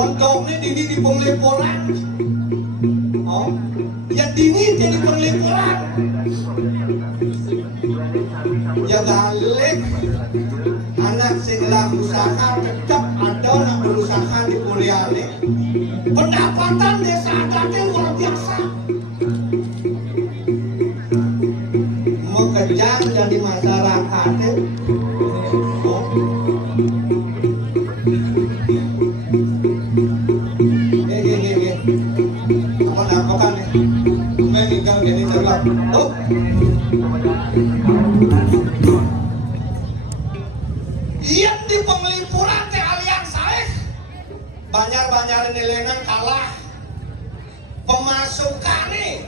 Dondong ini di penglipuran. Oh, ya dini jadi penglipuran. Ya balik anak singlah usaha tetap ada nak berusaha di kuliahnya. Pendapatan desa adatnya luar biasa. Mau kejang jadi masyarakatnya. Oh. Apa kan nih? Meninggal gini terlap. Oh. Iya di penglipuran teh alian saeh. Banyak nilengan kalah. Pemasukan nih.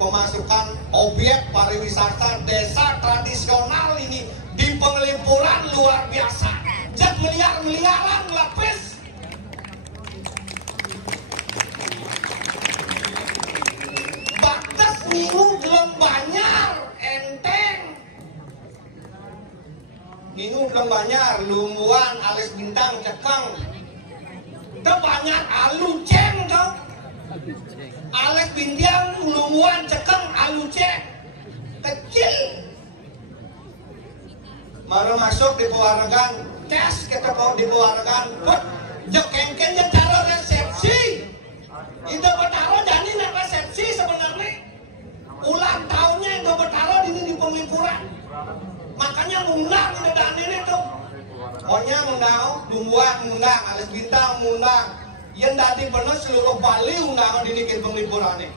Pemasukan objek pariwisata desa tradisional ini di penglipuran luar biasa. Jat miliaran lapis. Batas minggu gelem banyar enteng. Minggu gelem banyar lumuan alis bintang cekang. Teu banyak alu ceng tau. Alis bintang lumuan cekang alu ceng. Kecil. Baru masuk di pewargan, tes kita mau di pewargan, jok kengken yang cara resepsi. Itu bertaruh jadi nak resepsi sebenarnya. Ulang tahunnya itu bertaruh di penglipuran. Makanya mengundang di dadan ini tuh. Pokoknya mengundang, alis bintang mengundang. Yang tadi benar seluruh Bali undangan di penglipuran ini.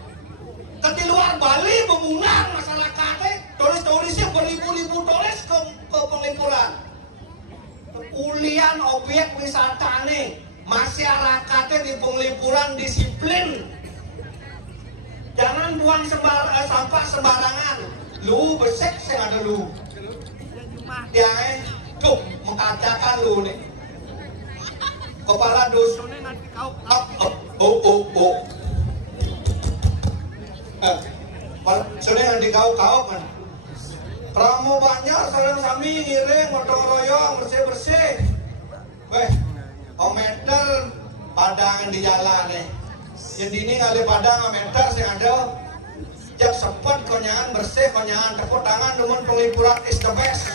Di luar Bali mengundang masyarakatnya, turis-turisnya beribu-ribu turis ke penglipuran. Ulian objek wisata nih, masyarakatnya di penglipuran disiplin. Jangan buang sampah sembarangan. Lu bersih, saya ada lu. Ya, tuh mengkacakan lu nih. Kepala dusunnya nanti kau. Oh. Sudah yang dikau kan. Pramu banyak sarang sami ngiring gotong royong bersih. Weh, meter padangan di jalan nih. Yang ini kali padang meter sing ada. Jak sepet konyangan bersih konyangan tepuk tangan demun penglipuran is the best.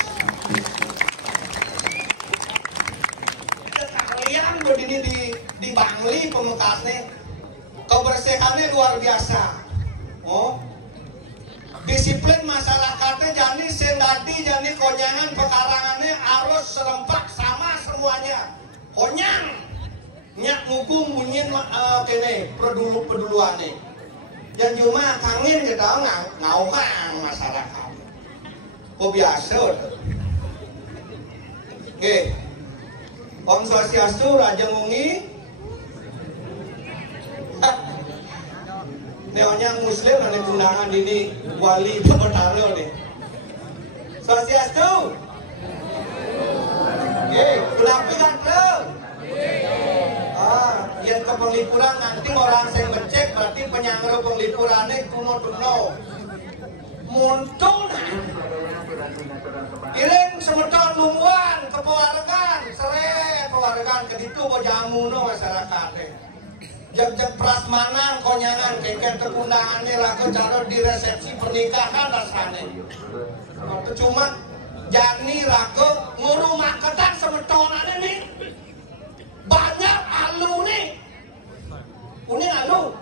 Kalian berdini di Bangli pemekasnya. Kebersihannya luar biasa. Oh, disiplin masyarakatnya jadi sendadi jadi konyangan pekarangannya arus serempak sama semuanya. Konyang, nyak ngukum bunyin kene peduluannya. Dan cuma kangin kita ngaukang masyarakat. Kok biasa? Oke, Om Swastiastu Raja Mungi. Neonya Muslim ada undangan ini wali Betaro nih. Swastiastu. Oke, kenapa kan tuh? Yang ke penglipuran nanti orang yang ngecek berarti penyangga penglipurannya kuno. Muntung nah. Iring semeton lumuan ke pewargan, seret pewargan ke ditu jamu no masyarakatnya. Jak prasmanan konyangan kengken kekundangannya laku cara di resepsi pernikahan rasanya. Itu cuma jani laku nguru maketan semetonannya nih. Banyak alu nih. Ini alu.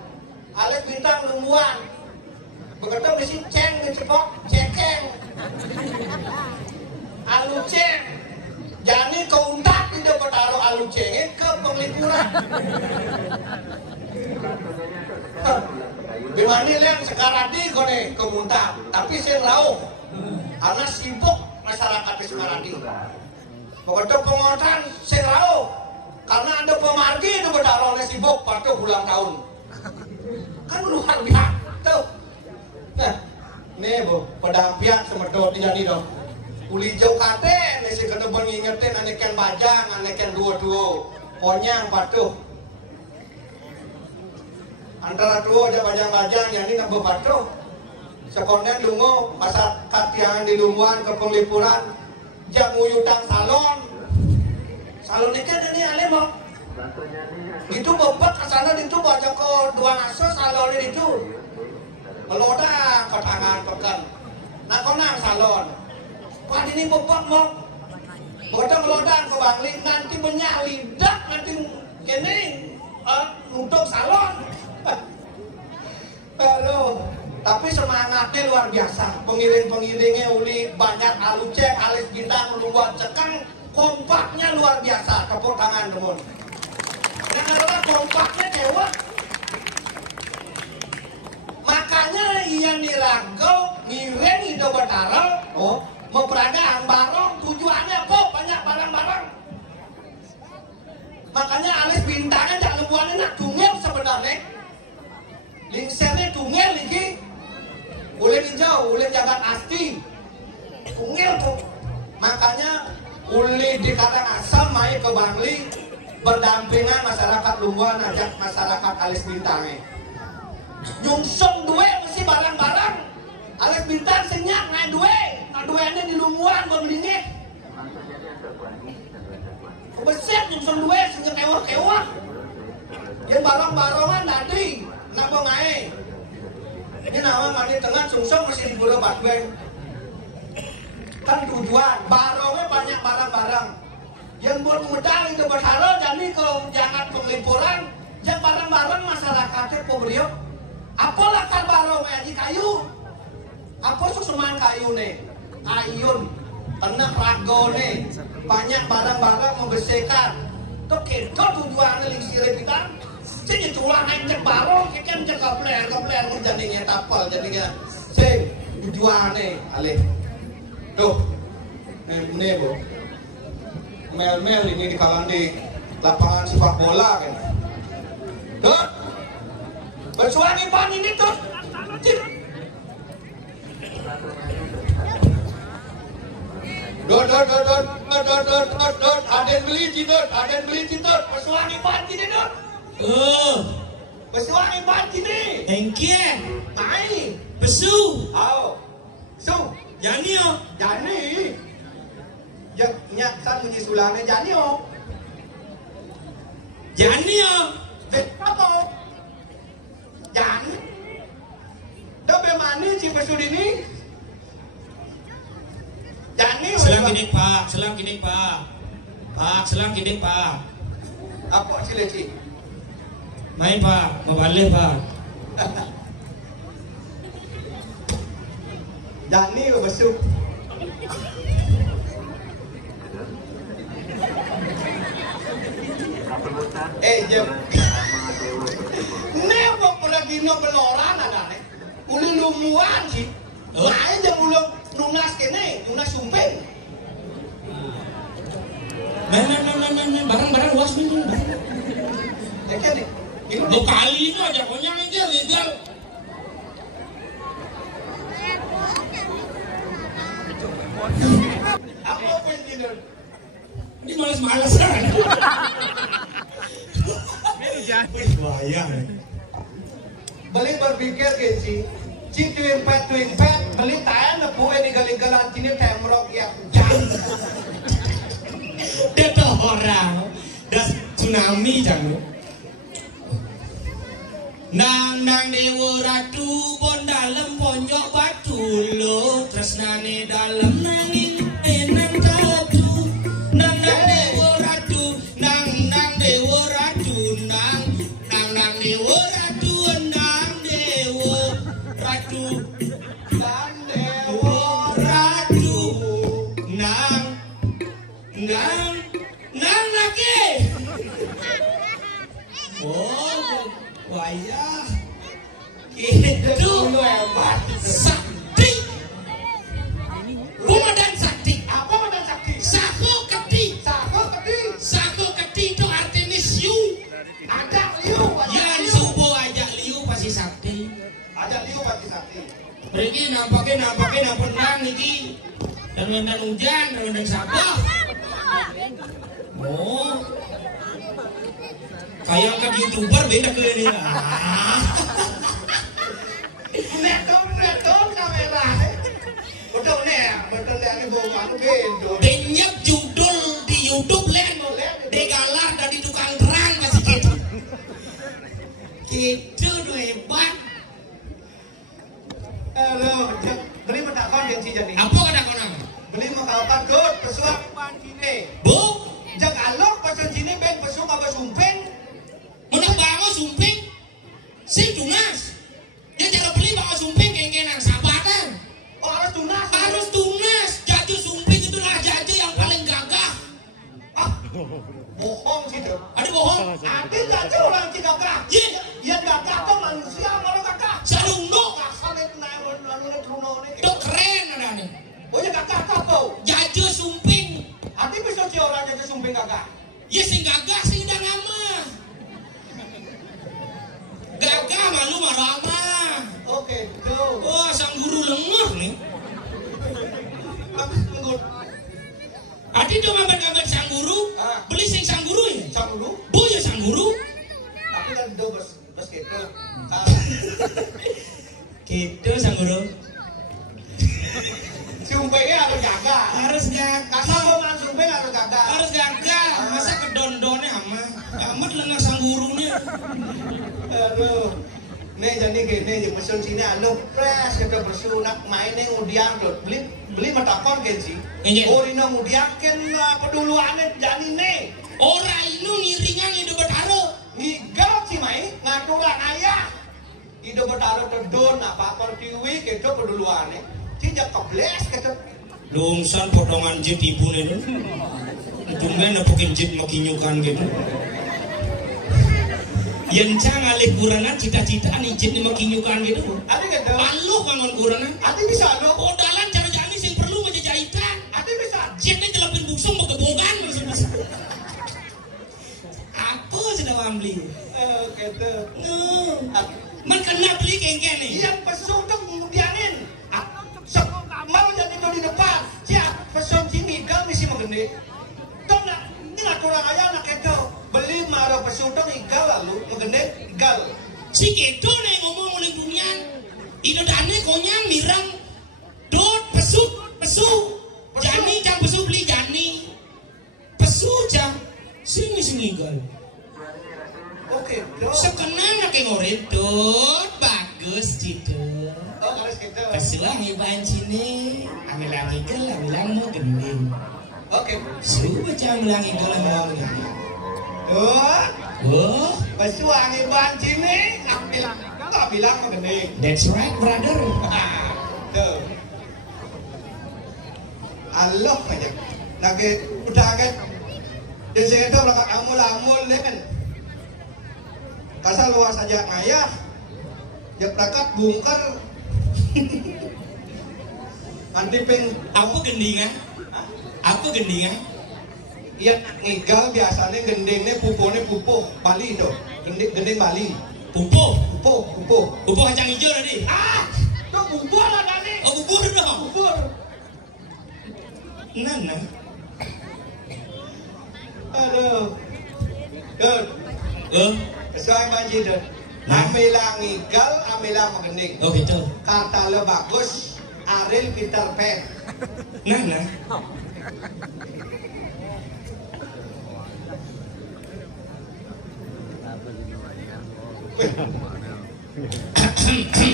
Alis bintang lumuan. Begitu mesti ceng dicepok cekeng. Alu ceng. Jani keuntak tidak bertaruh alu cengnya ke penglipuran. Bimani yang sekarang di kone kemuntak, tapi saya lau, karena sibuk masyarakat di sekarang di. Begitu pengotan saya lau, karena ada pemargi itu bertaruh sibuk patuh ulang tahun. Kan luar biasa tuh. Nah, nih bu, pedampian semedot jadi dong. Uli jauh kate, nasi kena mengingetin anekan bajang, anekan dua-dua, ponyang patuh. Antara dua aja bajang-bajang yang ini nambah patuh. Sekonden lungo, masa katiangan di lumbuan ke penglipuran, jam nguyutang salon. Salon ini kan ini alemok. Itu bebek ke sana itu baca ke dua naso salon itu. Melodang ke tangan pekan. Nah konang salon. Padi ini bebek mau. Bodoh melodang ke bangli nanti banyak lidak nanti kene untuk salon. Aduh, tapi semangatnya luar biasa. Pengiring-pengiringnya uli banyak alucek, alis bintang, luar cekang, kompaknya luar biasa. Tepuk tangan teman. Dan adalah kompaknya dewa. Makanya ia nirangkau ngiring Indo Batara, mau peragaan barang tujuannya kok banyak barang-barang. Makanya alis bintangnya jangan lebuannya nak tungel sebenarnya. Lingsernya tungel lagi. Ulin hijau, ulin jagat asti. Tungel tuh. Makanya uli di Karangasem main ke Bangli berdampingan masyarakat Lumbuan ajak masyarakat alis bintangnya. Nyungsung duwe mesti barang-barang. Alis bintang senyak naik duwe. Nah duenya di Lumbuan berbelinya. Kebeset nyungsung duwe senyak kewah-kewah. Yang barang-barangan tadi. Napa ngae? Ini nama mandi tengah sungsung masih di Pulau Batweng. Kan tujuan, barangnya banyak barang-barang. Yang buat medal itu berharap jadi ke jangan penglipuran. Yang barang-barang masyarakatnya pemberiok. Apa lakar barangnya di kayu? Apa susuman kayu nih? Ayun, kena rago nih. Banyak barang-barang membersihkan. Tuh kita tujuannya lingsir kita. Jadi tulang naik cek barong, kita cek kapler jadinya tapal, jadinya sing tujuannya alih. Tuh, ini bu, mel ini di kalangan di lapangan sepak bola kan. Tuh, bersuara ban ini tuh. Dot, ada yang beli citut, bersuara ban ini tuh. Bersuara ban ini. Engkau, Ai, besu, su, jani oh, Jani. Ya, san puji sulane Jani jani oh. Apa? Jani. Dobe mani si besu ini. Jani. Selang gini pak, selang gini pak. Apa sih leci? Main pak, membalik pak. Jani besu. Jep. Nepo pula gino beloran ada nih. Uli lumuan sih. Main jam ulang nunas kene, nunas sumpeng. Main, barang luas nih. Ya kan nih. Lo kali ini aja konyang aja legal. Apa pun gini. Ini malas kan? Bahaya. Beli berpikir gitu. Twin pet, beli tayan nepu ini galing-galan sini temrok ya. Dia tuh orang, das tsunami jangan. Nang dewa ratu pon dalam ponyok batu lo tresnane dalam nanging enang jatuh. Nang dewa ratu, nang dewa ratu, nang dewa ratu, nang dewa ratu, Dan dewa ratu, nang lagi. Oh, wayah. Itu hebat. sakti. Komandan sakti. Apa komandan sakti? Sako keti. Sako keti. Itu artinya siu. Ajak liu. Yang subuh ajak liu pasti sakti. Ajak liu pasti sakti. Pergi nampaknya nampak niki. Dan hujan, dan sabah. Oh. Kayak kan YouTuber beda ke ini. Neto kamera. Betul ni bawa anu bendo. Denyap judul di YouTube len. Degalah dari tukang terang. Gitu tuh hebat. Aduh, beli menakon gengsi jadi. Apa kata kau nama? Beli mengkaukan dot pesuak sini. Bu, Jak alok pesan sini ben pesuk apa sumpeng. menang bango sumping. Sing tunas. Yang cara beli bango sumping kengkenan sabatan. Oh harus tunas. Harus tunas. Jaju sumping itulah jaju yang paling gagah. Ah, bohong sih tuh. Ada bohong? Ada jaju orang si gagah. Iya. Yang gagah tuh manusia orang gagah. Sarungno. Kasar itu naik lalu truno nih. Itu keren ada nih. Oh ya gagah tuh. Jaju sumping. Hati bisa si orang jaju sumpeng gagah. Ya sing gagah sing udah nama. Gagah malu marah. Oke, tuh. Wah, sang guru lengah nih. Habis tunggu. Adi dong gambar-gambar sang guru. Ah. Beli sing sang guru ya. Sang dulu. Bu ya sang guru. Tapi kan do bos gitu. Gitu sang guru. Sumpengnya harus gagah. Harus gagah. Kasar mau makan sumpeng harus gagah. Harus gagah. Masa kedondonnya amat. Amat lengah sang gurunya. Aduh. Nih jadi gini, di mesin sini anu pres kita bersunak mainnya ngudian tuh beli matakon kan sih. Iya. Orina ngudian kan peduluannya jadi nih. Ora inu ngiringan hidup bertaruh. Ngigal sih main ngaturan ayah. Hidup bertaruh terdon apa kon kiwi gitu peduluannya. Cinjak kebles gitu. Lungsan potongan jit ibu nih. Tungguin nepukin jit makinyukan gitu. Yang cang alih kuranan cita-cita nih jit nih makinyukan gitu. Ada gitu. Malu bangun kuranan. Ada bisa lo. Odalan cara jani sing perlu menjajahitan. Ada bisa. Jit nih telepin busung begebogan. Apa sudah wambli? Gitu. Man kena beli kengken nih. Yang pesung tuh ngudianin. Mau jadi tuh di depan. Siap pesung sini kau misi menggende. Tuh nak ini ngaturan ayah nak itu. Beli marah pesung tuh igal lalu menggende igal. Si kedo nih ngomong oleh dunia. Ino dane konya mirang. Dot pesu. Jani jang pesu beli jani. Pesu jang. Sini gal. Oke, tuh. Sekenang nak ngoret dot bagus gitu. Oh harus gitu. Pesuang iban sini. Amilang igal, amilang mau gending. Oke. Suruh jam amilang igal mau gending. Tuh. Oh, Pesung iban sini. Nggak bilang menggende. that's right brother. Tuh. Allah aja. Lagi udah kan. Di sini tuh belakang amul-amul deh kan. Kasar luas aja ngayah. Ya prakat bungker. Nanti ping Apa gendingan? Apa gendingan? iya ngigal biasanya gendingnya pupuh Bali itu. Gending Bali. Pupuh. Pupuh. Pupuh kacang hijau tadi. Ah, itu bubur lah tadi. Oh bubur dong. Bubur. Nana. Aduh. Dud. Sesuai banjir dud. Nah. Amilang ngigal, amilang mengending. Oh gitu. Kata lo bagus. Ariel Peter Pan. Nana.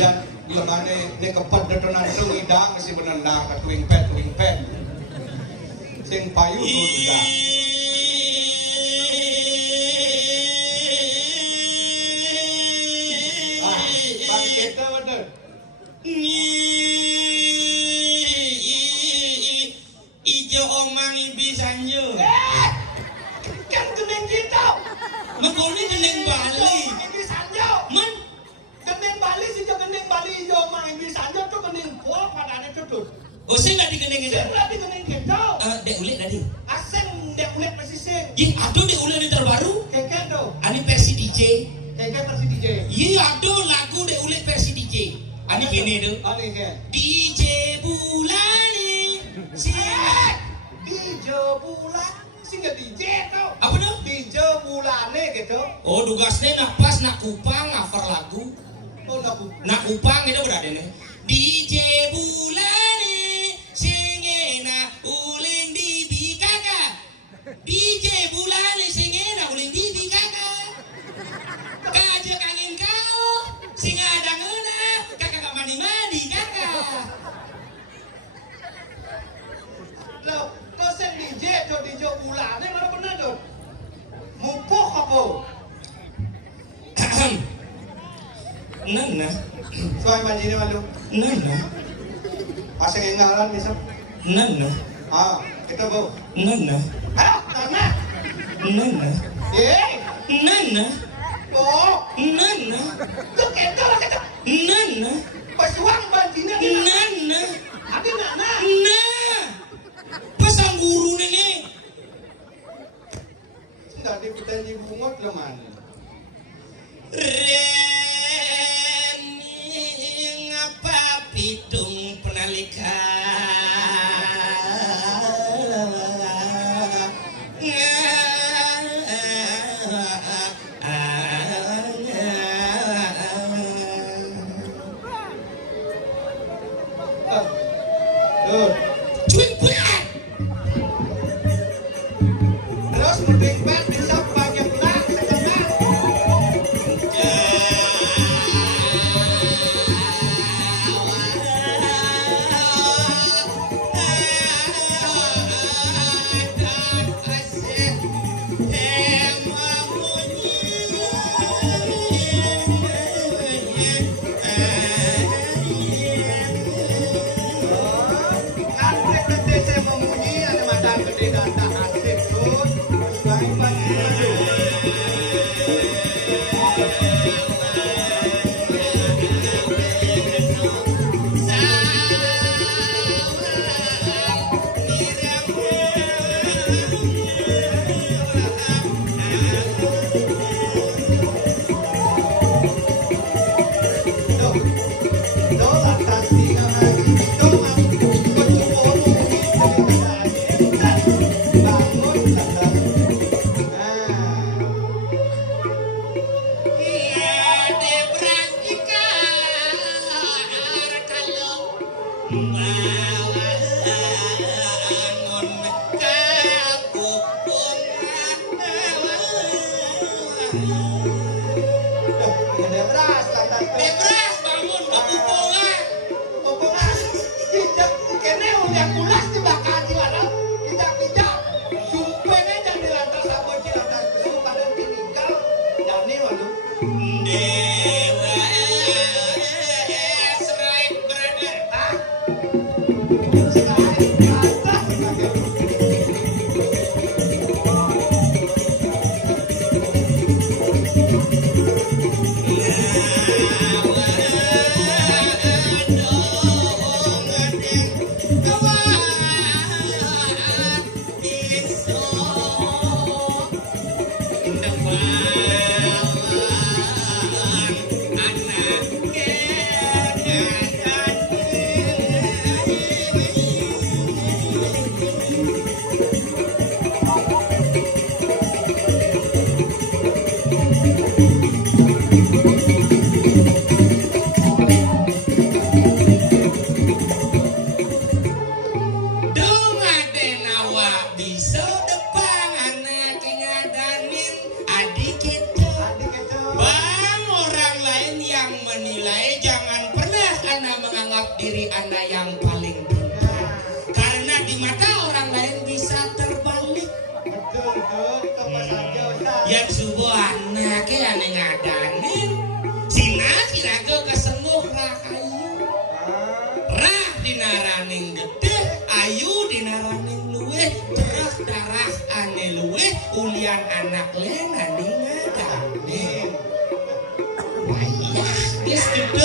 Ya, lemane ne kepet detonan sung idang si benendang ke tuing pet. Sing payu tuh sudah. Ah, bang kita bener. Ijo omang ibisanyo. Kan gening kita. Mengkoni jeneng Bali. Ini sanjo. Man, Gening Bali sih gening Bali yo main di sanjo tuh gening pol padane tutur. oh saya nggak digendeng itu. Sing berarti gening kita. Dek ulit tadi. Aseng dek ulet pesisir. Ih, aduh dek ulit yang terbaru. Keke tuh. Ani versi DJ. Keke versi DJ. Iya, aduh lagu dek ulit versi DJ. Ani gini tuh. Ani ke. DJ Bulani. Si DJ bulan sing nggak DJ tau. apa tuh? DJ bulane gitu. Oh, tugasnya nak pas nak kupang cover lagu. Oh naku. Nak kupang itu berarti nih. DJ Bulani singena uling di bikaka. DJ Bulani singena uling di bikaka. Kaje kangen ka Singa ada ngena, kakak gak mani-mani kakak. Loh, terus yang DJ bulannya mana bener tuh? Mumpuk apa? Nana, Suai manjini malu. Nana, Pasang inggalan besok. Nana, Ah, kita bau. Nana, Ayo, Nana. Nana, Nana. Oh, Nana, tuh kita lah kita. Nana, Pesuang banjina. Nana, Adi Nana. Nah, pasang guru nih. Sudah diputar di bungot leman. Remi ngapa pitung penalika. Cuy berat. Terus mending ban bisa banyak pulang sebentar. Asik gede saya memunyi ada mata gede dan tak asik tuh. Baik banget. Bebras bangun kebupungan. Dewa Strike Brother. Diri Anda yang paling pintar, karena di mata orang lain bisa terbalik. Yang sebuah anak yang ngadanin Cina kiraga kesembuh rahayu rah dinaraning gede ayu dinaraning luwe terus darah ane luwe ulian anak lena ngadanin. Wah iya dis gitu.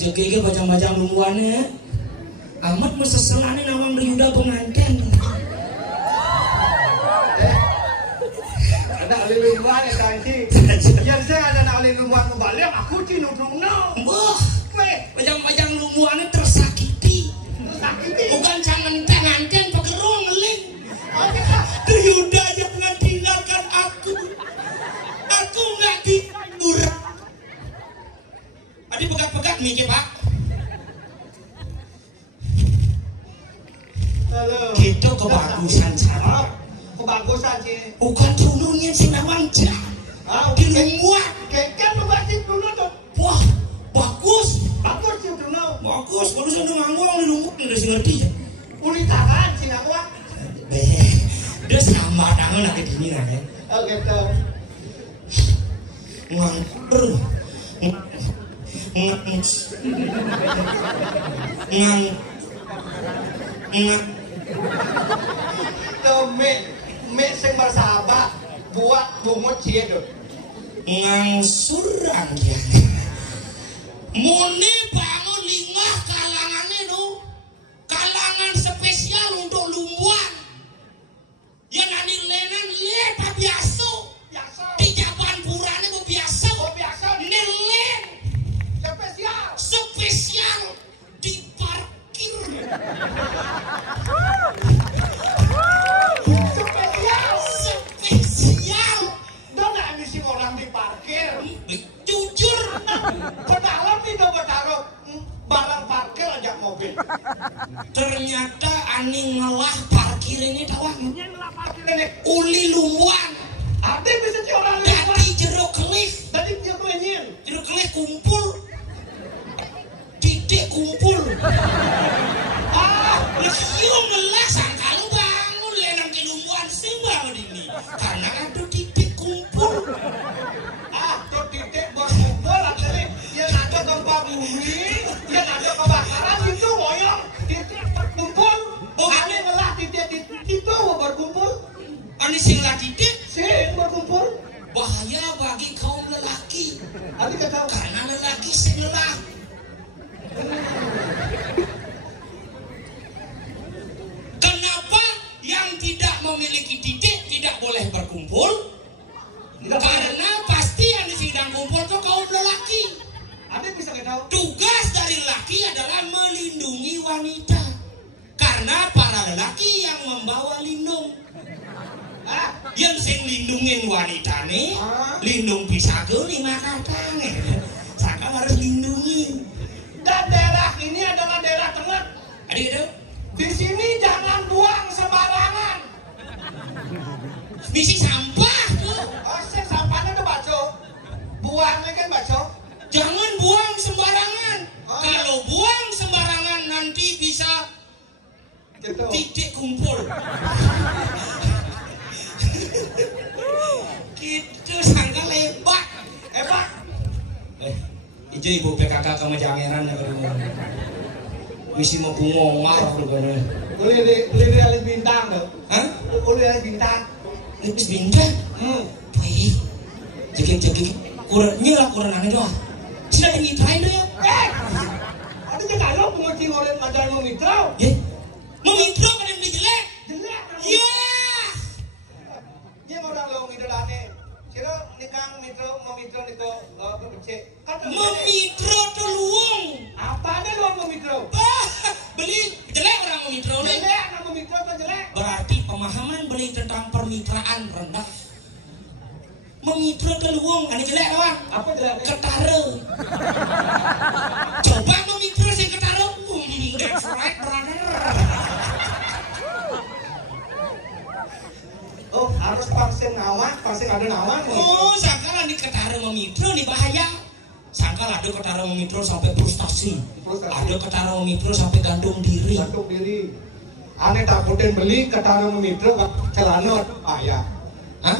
jege-jege bajang-bajang lumbuannya. Amat meseselane nawang Yuda pengantin. Ada ahli lumbuan ya tadi. Yang saya ada ahli lumbuan kembali, aku cinutungno. Wah, bajang-bajang lumbuannya tersakiti. Bukan jangan pengantin pekerung ngeling. Yuda jangan tinggalkan aku. Aku nggak tidur. Adi pegat-pegat mikir Pak. Halo. Gitu kebagusan saya. Kebagusan sih. Bukan turunnya si Nawang Jah. Di lumbuan. Kan lu baca dulu tuh. Wah, bagus. Bagus sih dulu. Bagus. Kalau sudah nganggur di lumbuan udah sih ngerti ya. Unitangan sih aku. Dia sama tangan lagi dingin aja. Oh gitu. Nganggur. Tuh me sing bersahabat buat bungut cie tuh. Ngangsurang dia. Muni bangun lingah kalangannya tuh. Kalangan spesial untuk lumbuan. Yang nanti lenan lepa biasa. Di Japan Purane bu biasa. Nelen. Spesial di parkir. Spesial. Dona emisi orang di parkir. Jujur. Pedalam itu bertaruh barang parkir aja mobil. Ternyata ani ngelah parkir ini tawang. Ngelah parkir ini. Uli lumbuan. Arti bisa si orang Dati jeruk kelif. Tadi dia menyin. Jeruk kelif kumpul. Titik kumpul. Iya melah sangka lu bangun lenang ke lumbuan simbang ini. Karena ada titik kumpul. Tuh titik berkumpul tadi. Yang ada gempa bumi, yang ada kebakaran itu ngoyong. Titik berkumpul. Ani ngelah titik itu berkumpul. Ani singlah titik. Sing berkumpul. Bahaya bagi kaum lelaki. Ani kata Karena lelaki singlah. Kenapa yang tidak memiliki titik tidak boleh berkumpul? Karena pasti yang di sidang kumpul itu kaum lelaki. Ada bisa kita tahu. Tugas dari lelaki adalah melindungi wanita. Karena para lelaki yang membawa lindung. Yang sing lindungin wanita nih, lindung pisago 5 kata nih. Saka harus lindungi. Dan daerah ini adalah daerah tengah. Adik itu, Di sini jangan buang sembarangan. misi sampah tuh. Sing sampahnya tuh baco. Buangnya kan baco. Jangan buang sembarangan. Kalau buang sembarangan nanti bisa Gitu. titik kumpul. Gitu sangka lebat. Hebat. Ijo ibu PKK sama jangeran ya kedua. Misi mau bungongar rupanya. Beli di alis bintang tuh. Hah? Beli alis bintang. Lepis bintang? Baik. Jegik-jegik. Nyelak kurangannya doang. Sila pengitrain deh ya. Ada juga lo pengerti oleh majalah Memitra. Ya? Memitra kan yang jelek. Jelek. Ya. Dia orang lo ngidolane. Kira nikang Memitra niko becek. Memitra tuh luwung. Apanya lo Memitra? Beli jelek orang memitra nih. Jelek anak Memitra kan jelek. Berarti pemahaman beli tentang permitraan rendah. Memitra tuh luwung, aneh jelek doang. Apa jelek? Ketara. Coba memitra sih ketara. That's right, brother. Oh, harus vaksin ngawang, vaksin ada ngawang. Oh, sangkal di ketara memitra nih bahaya. Sangkal ada ketara memitra sampai frustasi. Ada ketara memitra sampai gantung diri. Gantung diri. Aneh takutin beli ketara Memitra celana ayah. Hah?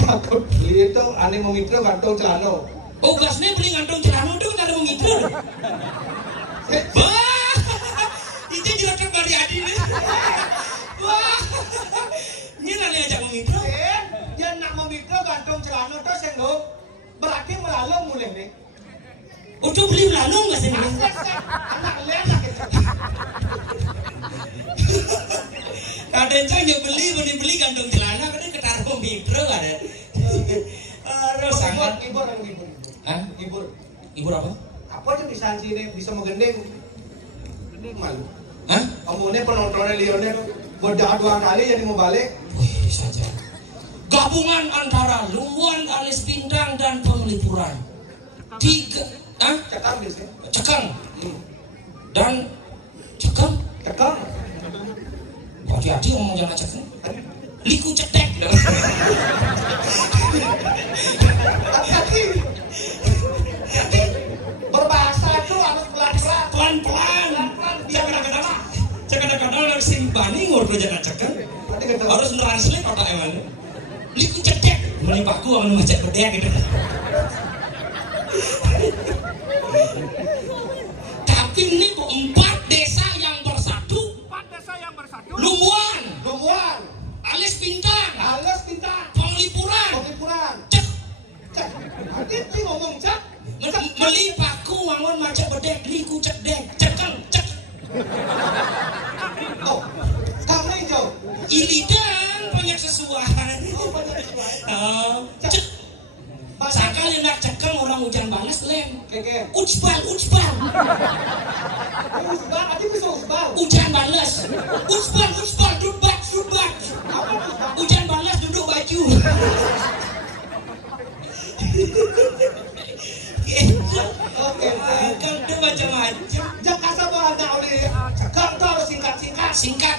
Takut beli itu aneh Memitra gantung celana. Oh, gasnya beli gantung celana itu ketara memitra. Wah, itu juga terbari adi nih. Wah, ini nanti ajak memitra. Yang nak Memitra gantung celana itu sendok berarti melalui mulai nih. Udah beli melalung nggak sih? Anak lihat gitu. Kadang saya beli kantong celana, kadang ketaruh mikro ada. Harus sangat. Ibur. Hah? Ibur apa? Apa aja bisa sini bisa menggendeng? Gendeng malu. Hah? Kamunya penontonnya Lionel berdoa 2 kali jadi mau balik. Wih saja. Gabungan antara Lungguan Alis Bintang dan Penglipuran. Cekang biasanya. Cekang. Dan Cekang. Hati-hati ngomong jangan cekang. Liku cetek. Hati-hati. Berbahasa itu harus pelan-pelan. Kadang-kadang sing bani ngurus jangan cekang. Harus translate kata emang. Liku cetek. Menimbaku akan macet bedek gitu. Tapi ini kok 4 desa yang bersatu. Lungguan, Alis Bintang, Penglipuran. Cek. Nanti sih ngomong cek. Melipaku wangun macet bedek, liku cedek, cekang, cek. Oh, kamu hijau. Ilidan banyak sesuai. Cek. Sakali nak cekang orang hujan balas lem. Keke. Ucbal. Usbal, aja bisa usbal. Hujan balas. Ucbal, duduk. Hujan balas duduk baju. Gitu. Oke. Kan itu macam-macam. Jakarta ada oleh cekang tuh harus singkat.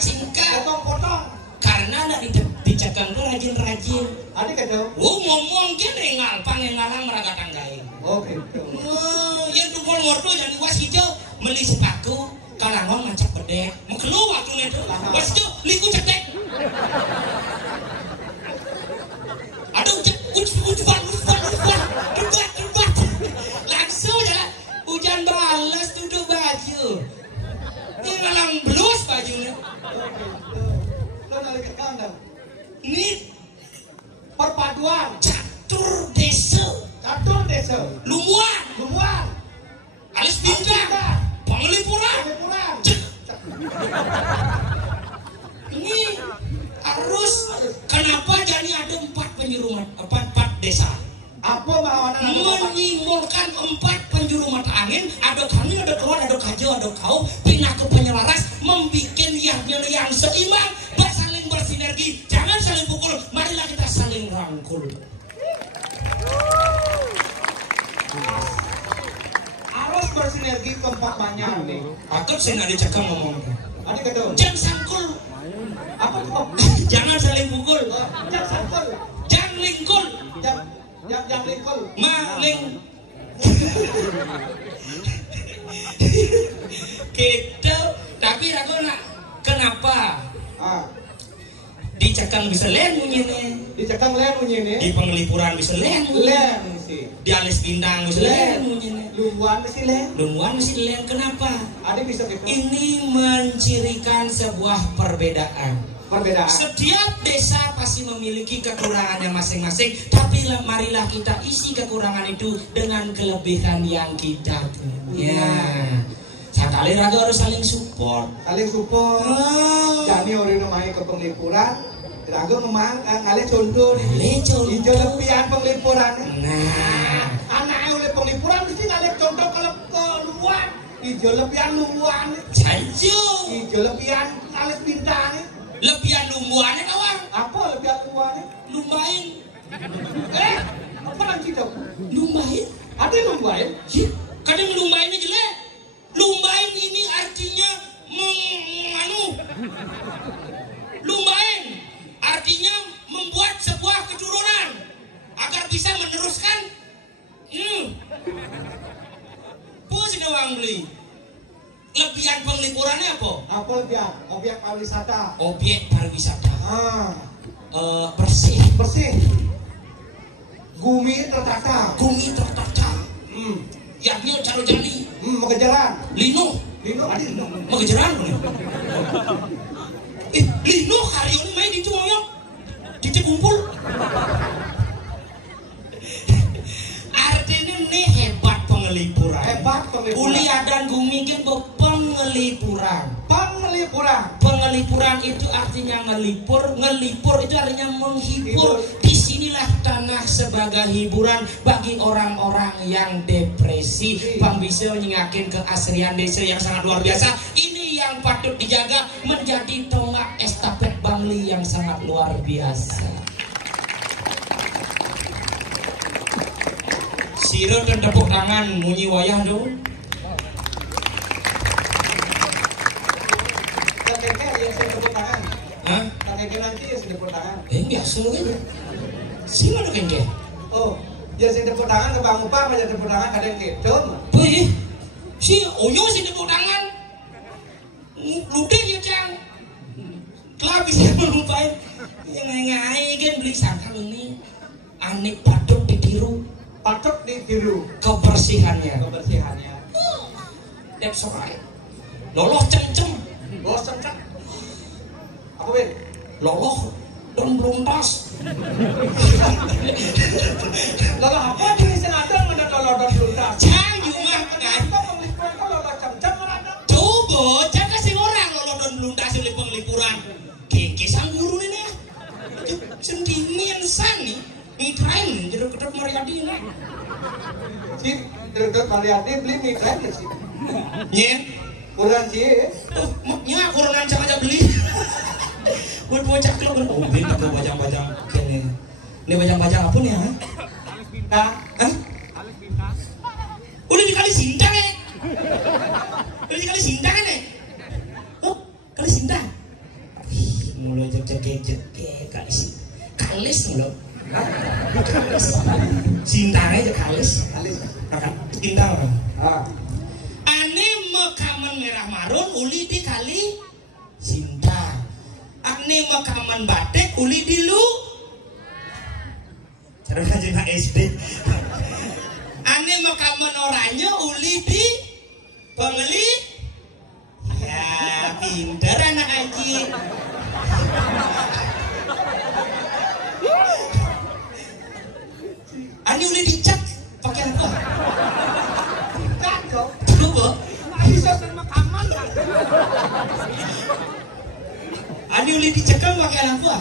Potong. Karena nak di cekang tuh rajin-rajin. Adik kado. Ngomong kene pangengalang meragak tanggain. Oke. Yang tuh bol morto yang luas hijau meli sepaku kalangon macak bedek. Mau keluar tuh itu. Was itu liku cetek. Aduh, ucpan. Debat. Langsung jalan. Hujan balas duduk baju. Ini malang blus bajunya. Lo nalik ke kandang. Ini Perpaduan. catur desa. Lungguan. Alis Bintang. Penglipuran. Cek. Ini harus kenapa jadi ada 4 penjuru mata 4 desa Apa bahawana menyimpulkan 4 penjuru mata angin, ada kami, ada kawan, ada kajo, ada kau pindah ke penyelaras, membikin yang seimbang, saling bersinergi, jangan saling pukul, marilah kita saling rangkul. harus bersinergi keempat banyak nih. Aku sih nggak dicekam ngomong. Adik kado. Jangan sangkul, Apa tuh? jangan saling pukul, Jangan sangkul. jangan lingkul, Jangan lingkul. maling. Gitu, tapi aku nak kenapa di Cekang bisa len nih, Di Cekang len nih. di Penglipuran bisa len sih. di Alis Bintang bisa len nih, Lungguan sih len. Lungguan bisa len. Kenapa? Adik bisa gitu. Ini mencirikan sebuah perbedaan. Setiap desa pasti memiliki kekurangannya masing-masing, tapi marilah kita isi kekurangan itu dengan kelebihan yang kita punya. Sekali raga harus saling support. Jadi orang main ke Penglipuran, raga memang kalian contoh nih. Hijau lepian Penglipuran. Nah, Anaknya oleh Penglipuran mesti kalian contoh kalau ke Lungguan. Hijau lepian Lungguan. Janju. Hijau lepian Alis Bintang. Lebihan lumbuannya kawan. Apa lepian Lungguan? Lumbain. Apa nanti dong? Lumbain. Ada Lungguan? Ya, kadang lumbainnya jelek. Lumbain ini artinya Lumbain artinya membuat sebuah keturunan agar bisa meneruskan. Pus ini wang beli. Lebihan Penglipurannya apa? Apa lepian? Objek pariwisata. Objek pariwisata. Bersih. Gumi tertata. Yakni caro jani. Mau kejaran. Lino. Mau kejaran nih. Lino hari ini main di Cimoyong. Di kumpul. Artinya nih hebat Penglipuran. Uli adan gumikin pengelipuran. Pengelipuran itu artinya ngelipur, ngelipur itu artinya menghibur. Disinilah tanah sebagai hiburan bagi orang-orang yang depresi. Bang bisa nyingakin keasrian desa yang sangat luar biasa. Ini yang patut dijaga menjadi tonggak estafet Bangli yang sangat luar biasa. Siro dan tepuk tangan munyi wayah dong. Kakek yang saya tepuk tangan. Hah? Kakek nanti yang saya tepuk tangan. Biasa gitu. Sino ada kengke? Oh, ya saya tepuk tangan ke Bang Upah, aja tepuk tangan kadang gitu. Wih, si Oyo sih tepuk tangan. Ludah ya cang. Kelabis saya melupain. Yang ngai kan beli sangkal ini. Aneh patut ditiru. Patut ditiru Kebersihannya. That's right. Loloh cem-cem. Bos cengcak. Apa Ben? Loloh dan beluntas. Loloh apa di senada ada loloh dan beluntas? Cang cuma kan. Kok penglipuran kok loloh cem-cem ada? Coba cang kasih orang loloh dan beluntas oleh penglipuran. Keke sang guru ini ya. Sendimian san nih. Mitrain jeruk kedap Mariadi nih. Si jeruk Mariadi beli mitrain ya sih. Nyen. Kurang sih. Nya kurangan cang aja beli. Buat bocah lo kan mobil juga bajang-bajang kene. Ini bajang-bajang apa nih ya? Nah, Hah? Udah dikali sindang ya? Udah dikali sindang nih? Oh, kali sindang? Mulai jek-jek kali sih. Kalis mulu. Sindang aja kalis. Kakak sindang. Ane mekaman merah marun uli di kali sindang. Ane mekaman batek uli di lu. Cara kajian SD. Ane mekaman oranye uli di pengeli. Ya pinter anak haji. Ane uli dicek pakai apa? kacau. Coba. Bisa sama kaman kan? Ani uli dicekal pakai apa?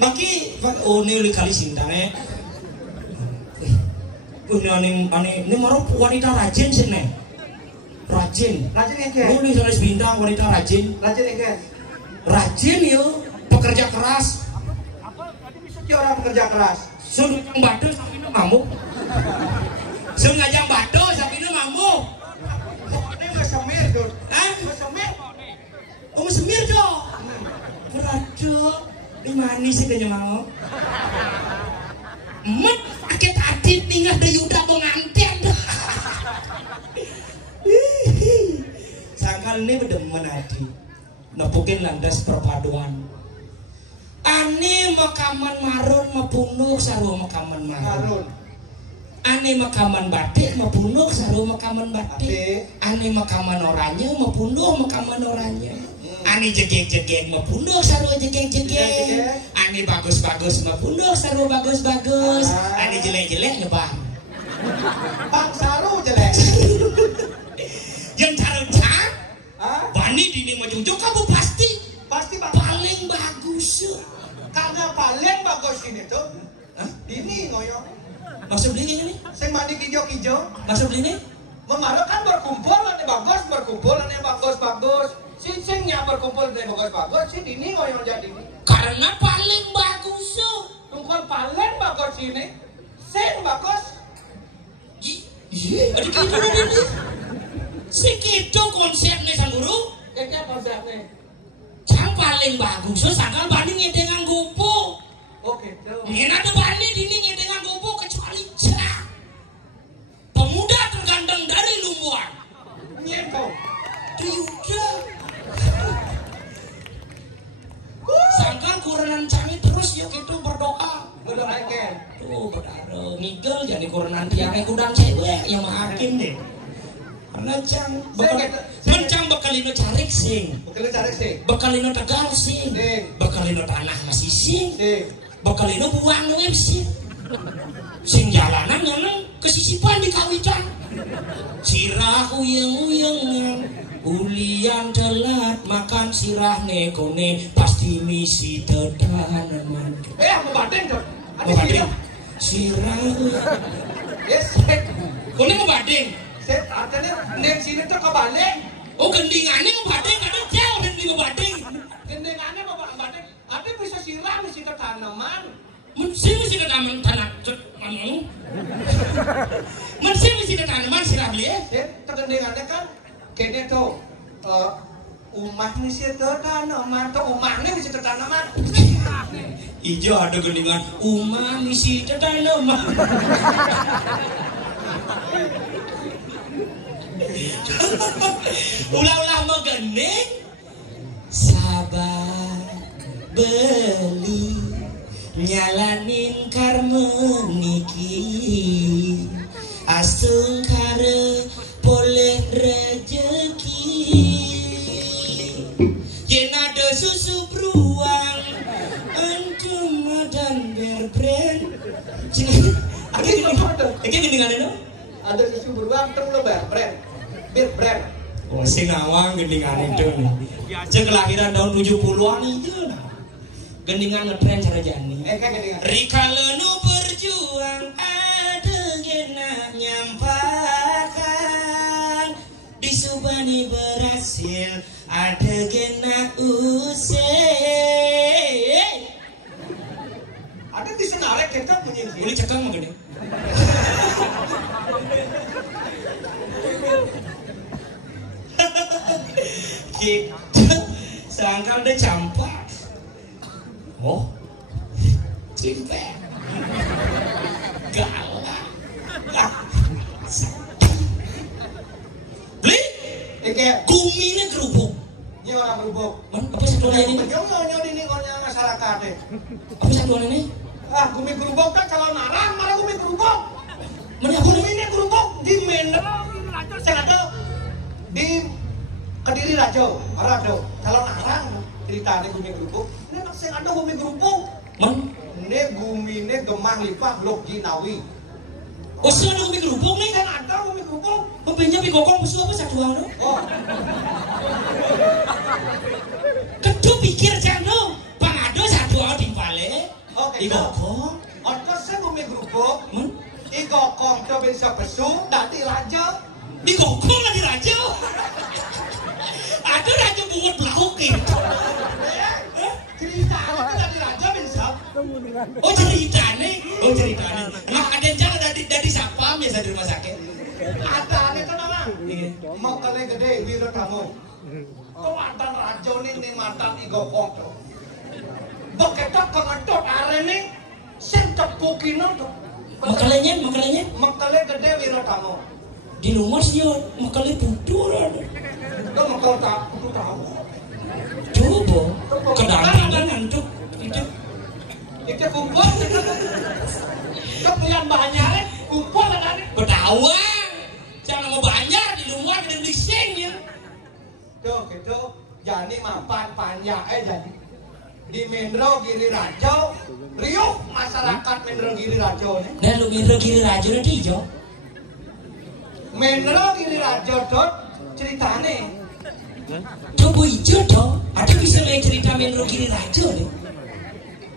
Maki, oh ini uli kali sindang ya. Ini maruh wanita rajin sih nih. Rajin yang ke? Uli tulis bintang wanita rajin. Rajin yang ke? Rajin yo, pekerja keras. Si orang pekerja keras. Ngajang batu sampai ini mamuk. Ngajang batu sampai ini mamuk. Ini nggak semir tuh. Hah? Nggak semir. Oh semir dong. Waduh, ini manis sih kayaknya mau. Met, akit adit tinggal dari Yuda pengantin. Sangkal ini berdemen adi. Nepukin landas perpaduan. Ani mekaman marun mepunuk saru mekaman marun. Ani mekaman batik mepunuk saru mekaman batik. Ani mekaman oranye mepunuk mekaman oranye. Ani jegek-jegek mepunuk saru jegek-jegek. Ani bagus-bagus mepunuk saru bagus-bagus. Ani jelek-jelek nyebang. Bang saru jelek. Yang caru-car Bani dini majujuk kamu pasti paling bagus. Karena paling bagus ini tuh. Dini ngoyong. Maksud beli ini? Sing mandi kijo-kijo. Maksud beli ini? Memarok kan berkumpul ane bagus. Sing-singnya berkumpul ane bagus. Si dini ngoyong jadi ini. Karena paling bagus. Tungkol paling bagus ini. Sing bagus. Iya, ada gitu ini. Segitu konsepnya sang guru. Kayaknya konsepnya. Yang paling bagus, sangkal Bani ngedengan gupu. Oh gitu. Ini ada Bani dini ngedengan gupu kecuali cerah. Pemuda terganteng dari Lumbuan. Nyeko. Yuda. Sangkal kurenan cami terus ya gitu berdoa. Berdoa ken. Tuh berdoa ngigel jadi kurenan tiangnya kudang cewek yang makin deh. Karena cang bekalino carik sing. Bekalino tegal sing. Bekalino tanah masih sing. Bekalino buang web sing. Sing jalanan nyeneng kesisipan di kawitan. Sirah uyeng-uyengan, ulian telat makan sirah negone pasti misi tetaneman. Ngebadeng dong. Ngebadeng. Sirah. Yes. Kone ngebadeng. Set artinya neng sini tuh kebalik. Oh gendingannya ngebadeng kadang jauh dan di ngebadeng. Gendingannya ngebadeng. Ada bisa sirah misi tanaman. Mesti mesti tanaman tanah. Mesti tanaman sirah beli. Set gendingannya kan kene tuh umah misi tanaman tuh umahnya misi tanaman. Ijo ada gendingan umah misi tanaman. Ulah-ulah megeneng sabar beli nyalanin karmeniki asung kare boleh rejeki yen ada susu beruang antum dan berbrand ada gendingan no? Ada susu beruang terus lo berbrand. Brand. Oh, sing awang gendingan itu nih. Biasa kelahiran tahun 70-an itu nah. Gendingan ngetren cara jani. Kayak gendingan. Rikalenu berjuang ada gena nyampakan di Subani berhasil ada gena usai. Ada di senarek kita punya. Boleh cekang mah gede. Kita sangkal deh campak. Oh, cimpek, galak, beli, Kayak kuminya kerupuk. ini orang berubuk. Apa satuan ini? Nyonya ini orang masyarakat deh. Apa satuan ini? Gumi gerubuk kan kalau narang malah gumi gerubuk. Mana apa nih? Guminya gerubuk di Mendel. Saya ada di Kediri Rajo, Rado. Kalau narang ceritanya gumi gerubuk. Ini saya ada gumi gerubuk. Man? Ini gumine gemah lipah blok Jinawi. Oh, sih ada gumi kerupuk nih? Kan ada gumi gerubuk. Pembinnya bigokong pesu apa satuan no? Oh, Kedu pikir jano, pangado satuan di balik. oke. Bigokong? Oke, saya gumi gerubuk. Man? Igokong to bisa pesu dadi raja. Bigokong lah di raja. Aduh raja bungut belakuk gitu. Cerita itu dari raja bisa. Oh ceritanya, oh ceritanya. Nah ada yang dari siapa biasa di rumah sakit? Ada aneh kan orang. Iya. Mau kali gede wira kamu. Kau mantan raja nih mantan igokong tuh. Begitu pengecut are nih sentok kukino tuh. Makalanya. Mekale gede wira kamu. Di rumah sih makalnya buduran. Kau mekal tak kudu tahu. Coba kedatangan ngantuk. Itu kumpul. Kepunyaan banyak kumpul ada nih. Berdawang. Jangan mau banyak di rumah ada lisingnya. Tuh gitu. Jadi mapan panjang jadi. Di Mendro Giri Rajo, riuh masyarakat Mendro Giri Rajo nih. Nah lu Mendro Giri Rajo nanti hijau. Mendro Giri Rajo dot ceritane. Coba hijau dong. Ada bisa lihat cerita Mendro Giri Rajo nih.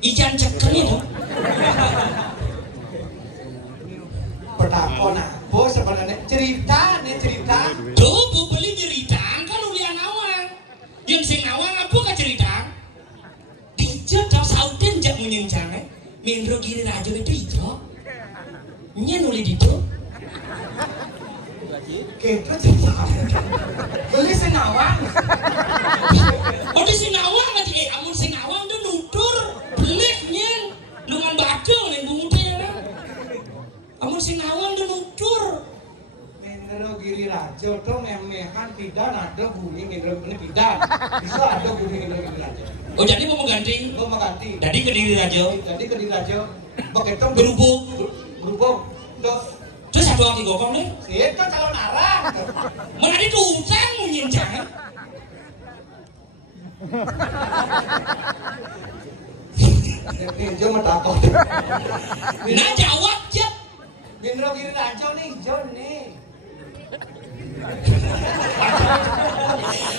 Ijan cekelnya dong. Pertakon bos sebenarnya cerita. Coba beli cerita kan ulian awang. Yang sing awang apa ke cerita? Hijau dong sauden jak munyeng jangan. Mendro Giri Rajo itu hijau. Nya nulis itu. Gitu cerita. Beli senawang. Oh di Sinawang aja, amun Sinawang tuh nutur beliknya dengan batu nih bungutnya. Amun Sinawang tuh nutur. Mendro Giri Rajo tuh memehan pidan ada guni Mendro ini pidan. Bisa ada guni Mendro Giri Rajo. Oh jadi mau mengganti? Mau mengganti. Jadi Kediri Rajo. Jadi Kediri Rajo. Begitu Berhubung. Tuh. Terus satu lagi gokong nih. Itu kalau narang. Mana di tuntang munyincang. Ini hijau metakut. Nah jawab aja. Mendro Giri Rajo nih hijau nih.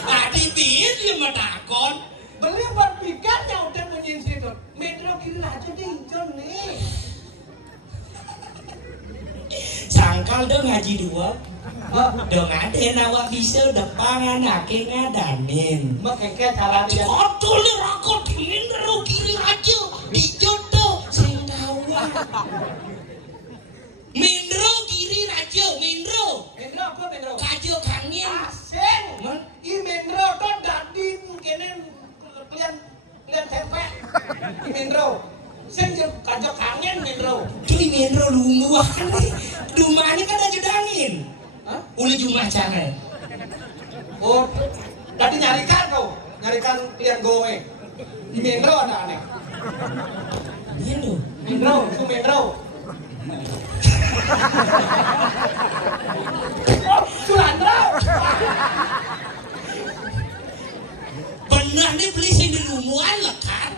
Adi piye dia matakon? Beli berpikirnya udah menyin situ. Metro Giri Raja diinjol nih. Sangkal dong ngaji dua. Dong ada nawak bisa depan anaknya ngadanin. Makanya cara dia. Kotor nih rakot Metro Giri Raja dijodoh sing dawa. Metro Giri Raja, Metro. Metro apa Metro? Kajo kangen. Asing. I Metro tuh dadi kene kalian tempe. I Metro. Sing kajo kangen Metro. Cuy Metro lumuan nih. Dumane kan aja dangin. Hah? Uli Jumat cara. Oh, tadi nyarikan kau, nyarikan klien gowe. Di Metro ada aneh. Metro. Metro, itu Metro. Oh, Sulandro. Benar nih beli sing di lumuan lekat.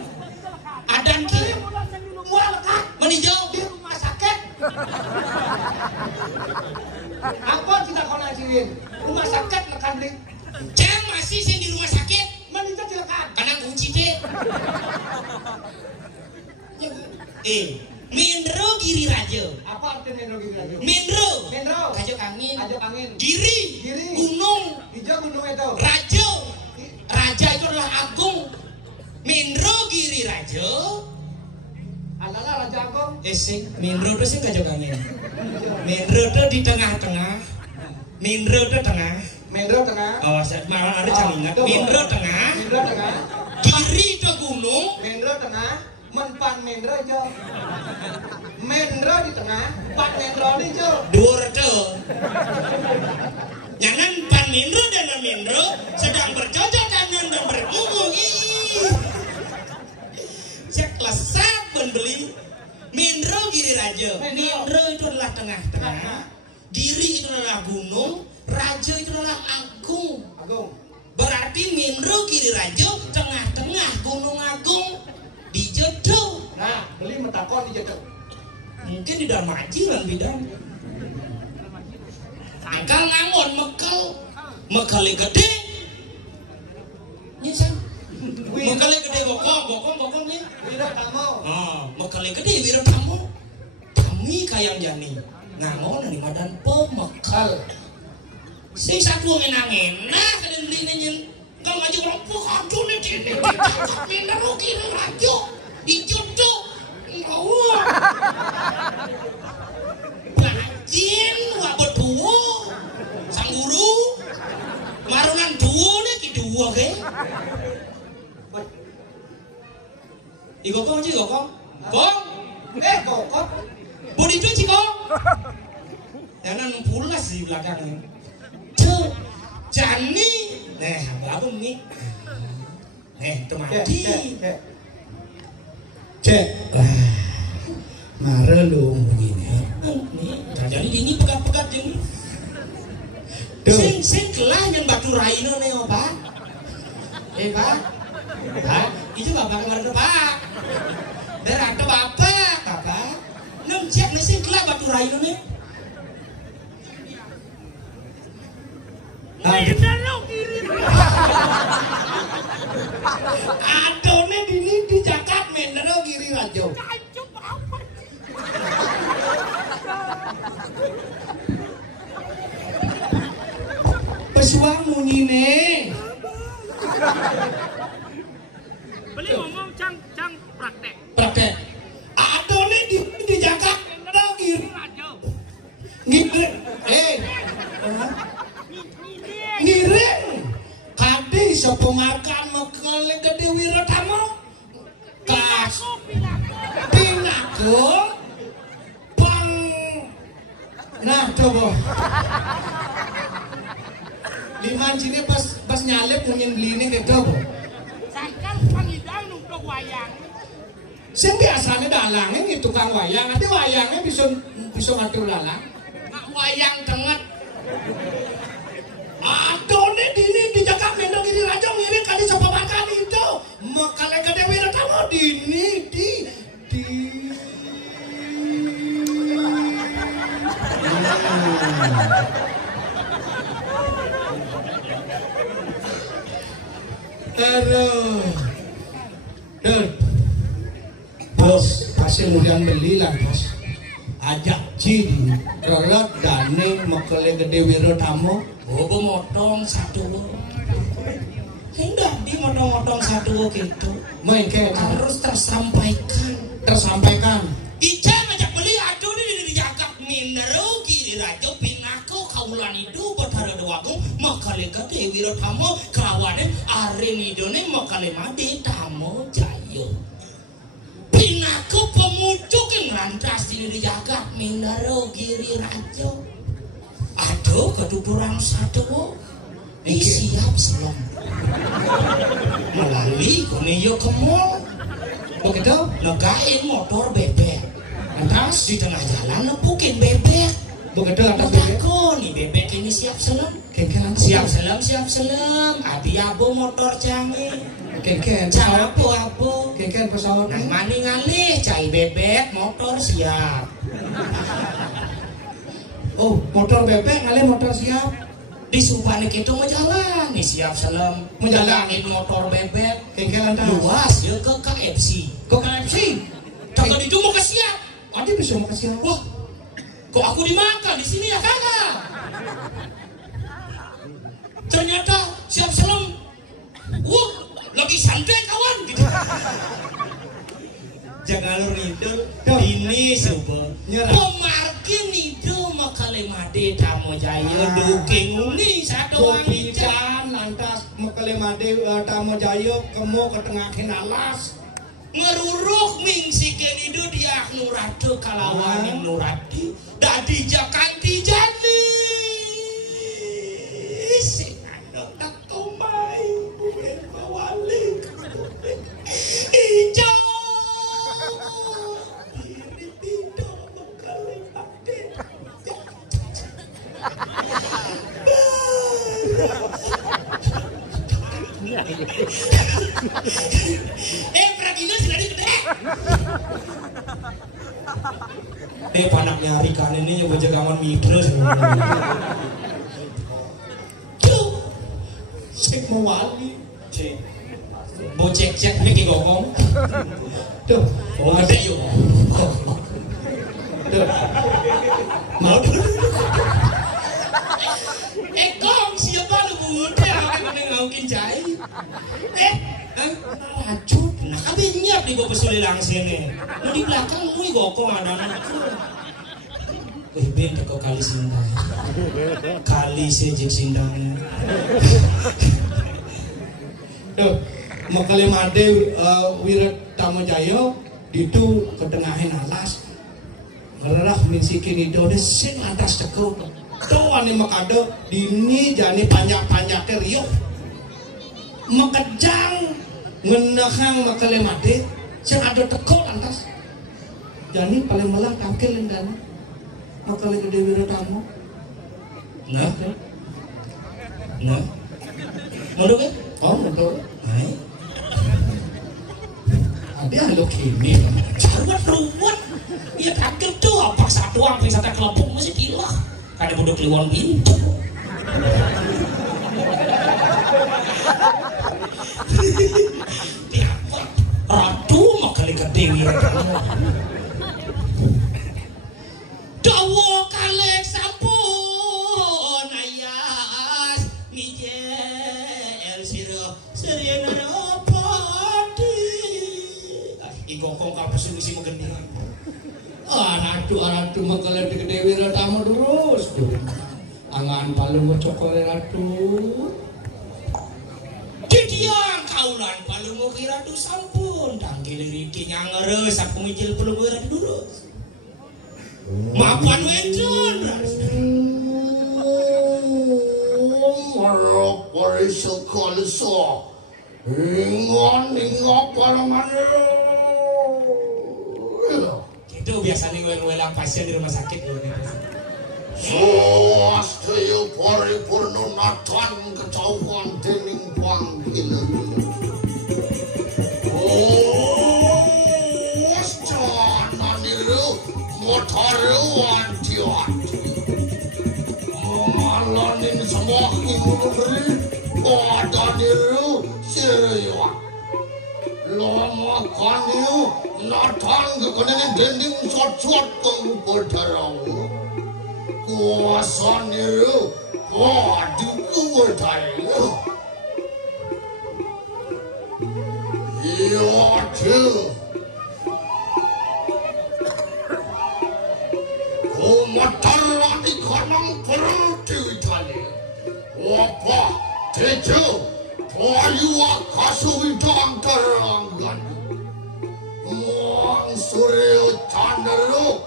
Adan ki. Mua lekat Meninjau. di rumah sakit. Apa kita kau najirin? Rumah sakit lekat di. Ceng masih sing di rumah sakit. Meninjau di lekat. Kadang kunci deh. Metro Giri Raja. Apa arti Metro Giri Raja? Metro. Metro. Kajo angin. Kajo angin. Giri. Giri. Gunung. Hijau gunung itu. Raja. Raja itu adalah agung. Metro Giri Raja. Adalah Raja Agung. Sing Metro itu sing kajo angin. Metro itu di tengah-tengah. Metro itu tengah. Metro tengah. Oh, malah ada yang ingat. Metro tengah. Metro tengah. Giri itu gunung. Metro tengah. Menpan Metro jo. Metro di tengah. Pan Metro di jo. Dur tuh. Jangan pan Metro dan Metro sedang bercocok tanam dan bergumung. Cek lesat pembeli. Metro Giri Raja. Metro itu adalah tengah-tengah. Giri itu adalah gunung. Raja itu adalah agung. Agung. Berarti Metro Giri Raja tengah-tengah gunung agung. Dijodoh. Nah, beli metakon di jodoh. Mungkin di Darmaji lan bidang. Angkal ngangon mekel gede. Nyisan. Mekel gede bokong nih. Wira tamu. Mekel gede wira tamu. Kami kayang jani. Ngangon di badan pemekel. Sing satu enak kadang beli nyen. Kau maju kelompok aduh nih ini. Metro Giri Raja. Dijodoh. Wah. Bajin wak berdua. Sang guru. Marungan dua nih ki dua ke. Iko kong sih kong. Kong. Kokok. Bodi itu sih kong. Jangan pulas di belakangnya. Tuh. Jani. Apa nih? Itu mati. Cek. Mare lu begini. Jadi ini pegat-pegat ini. Sing kelah yang batu raino nih Pak. Pak. Pak, itu bapak kemarin Pak. Dari ada bapak. Nem cek nih sing kelah batu raino nih. Adone dini di Jakat Metro Giri Raja. Pesuang munyine. Beli ngomong cang praktek. Praktek. Adone di Jakat Metro Giri Raja. Ngiring. Ngiring. Kadi sapa makan mekel gede wira tamu. Kas. Pinaku. Pang. Nah, coba. Liman sini pas nyalip mungkin beli ini gitu. Sangkan pangidang nunggu wayang. Sing biasanya dalangnya nih tukang wayang. Nanti wayangnya bisa mati ulalang. Nak wayang tenget. Adone dini di Jakarta Metro Giri Raja ngiring kali sapa makan itu. Makale gede wira tamu dini di Aduh. Bos, pasti kemudian beli lah bos. Ajak Cin, Rerat, Daning, Mekele Gede Wirotamo. Bobo motong satu. Hendak di motong-motong satu gitu. Main kayak Harus tersampaikan. Ica ngajak beli aduh di jakak minero kiri rajo pinako kaulan itu betara doaku Mekele Gede Wirotamo kawane arenidone Mekele Made Tamo Jayo. Pinaku pemucuk yang lantas di jagat minaro giri rajo. Aduh keduduran satu siap selom melalui koneyo ke mall begitu negain motor bebek lantas di tengah jalan nepukin bebek begitu lantas bebek nih bebek ini siap selem kengkelan siap selem abi abo motor canggih kengken cara abo kengken pesawat nah mani ngalih cai bebek motor siap. Oh motor bebek ngalih motor siap Di Subane kita mau jalan nih siap selem menjalanin motor bebek kengkelan luas ya ke KFC jangan itu mau ke siap Adi bisa mau ke siap wah kok aku dimakan di sini ya kakak ternyata siap selem wah lagi santai kawan gitu jangan rindu ini coba pemarkin itu Mekele Made Tamo Jayo duking uni satu wangican lantas Mekele Made Tamo Jayo kemo ketengahin alas ngeruruk mingsikin itu dia nurado kalawan yang nuradi dadi jakanti jadi sing ada tak tomai bukan bawalik ijo Pragiga sila di gede. Panak nyari kan ini yang jagangan mikro tuh sik mewali bocek-cek nih gogong tuh ada yuk tuh mau kong siapa lu muda akan ngaukin jai racun nah tapi nyiap di bawah pesulilang sini lu di belakang mui gokong ada anakku ben teko kali sindang kali sejek sindangnya tuh Mekele Made Wirotamo Jayo itu ketengahin alas ngerah minsikin itu sing atas teko doa nih makado dini jani panjak-panjaknya riuh mekejang ngenakang Mekele Made sing ada teko lantas jani paling melah tampil dan Mekele Gede Wirotamo nah mundur kan? Oh mundur hai ada lo kini ruwet ya kaget tuh apa satu sampai satu kelompok masih gila ada bodoh kliwon pintu tiapa ratu Mekele Gede Wirotamo dawa kalek sampun ayas mijel sira serena pati igokong kapesu misi megendingan Ratu Mekele Gede Wirotamo terus angan paling cokol ratu didiang kaulan paling mau kira tu sampun tanggil riki nyangeres aku mijil perlu kira dulu mapan wejon marok parisel kaliso ingok parangan itu biasanya ngel-ngelang pasien di rumah sakit Swastaya paripurna natan kecauan dening panggil Wastana niru motaru wanti-wanti Malanin semakin meneri Pada niru si serius. Lama kaniu nathan ke kanan dending shot kamu bertarau. Kuasa niru padu ku bertarau. Iya tu. Ku matarlah di kanang perut tali. Apa tejo? Ayuh kasudang teranggan. Muang surya candra.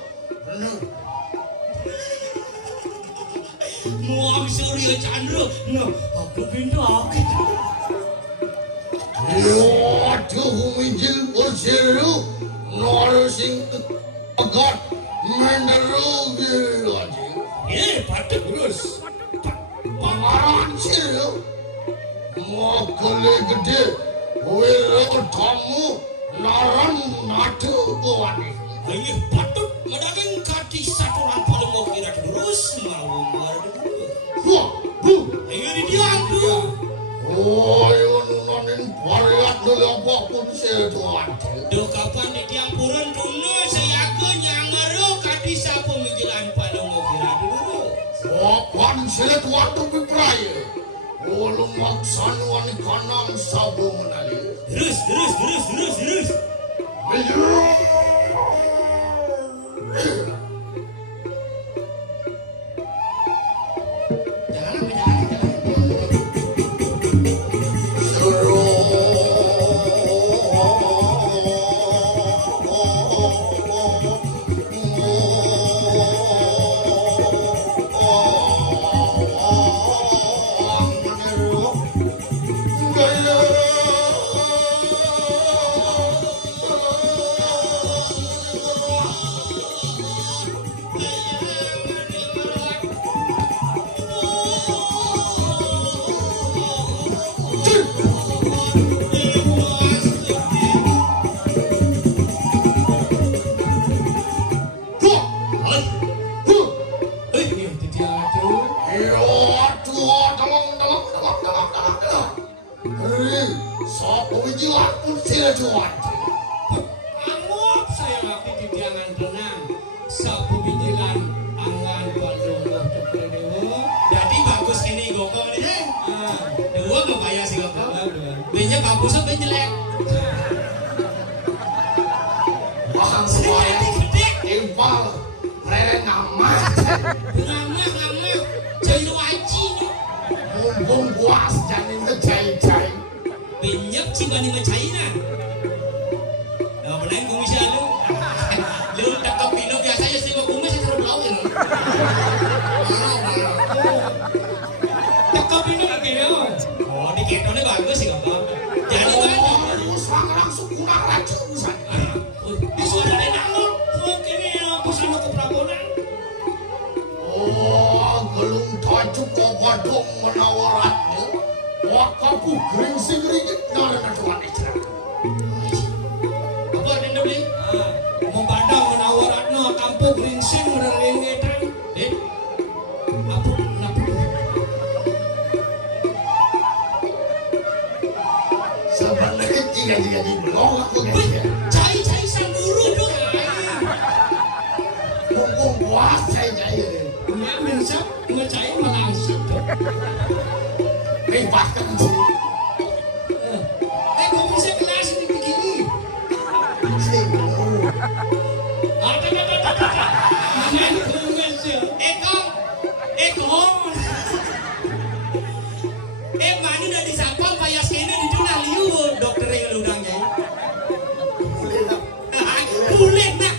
Muang Surya Chandra. Nah, aku pintu aku. Ya, tu minjil berseru. Narsing agat menderu lagi. Patut terus. Pangaran seru. Makale gede, wira tamu naran natu buani. Ayo patut medaging kati saturan paling mau kira terus mau Wah, bu. ayo di dia aku. Oh, yun nanin pariat dulu apapun setuan. Do kapan di tiang purun dulu saya ke nyangaro kati sa pemikiran paling mau kira dulu. Kapan setuan tu berperaya. Walau maksan wani kanang sabu menali. Terus. Angop saya waktu di jangan tenang. Sapu bijilan angan Bandung waktu Dewa. Jadi bagus ini gokong ini. Dewa mau bayar sih gokong. Binya bagus apa jelek? Bahkan semuanya impal rere nama. Jadi waji. Mumpung puas janin kecai-cai. Binyap cibani mecaina. Nah, mulai kumis ya lu. Lu tak kepino biasanya sih mau kumis itu terlalu laut. Tak kepino lagi ya. Oh, di ketone bagus sih Kang. Jadi kan Usang langsung kurang racun misalnya. di suaranya nangol. Mungkin ya pusana ke Prabonan. Oh, gelung tajuk kok badung menawaratnya. Wakapu geringsing ringgit nara natuan itu. Apa ada beli? Mau padang menawaratno kampung gringsing merengetan. Apa? Sebenarnya tiga di blog aku kayaknya. Cai sang guru dong. Mumpung puas cai-cai. Nggak bisa ngecai langsung. Bahkan sih. Kok bisa kelas ini begini? Mani udah disapa payas kene di tuna liu dokter yang udangnya. Kulit nak,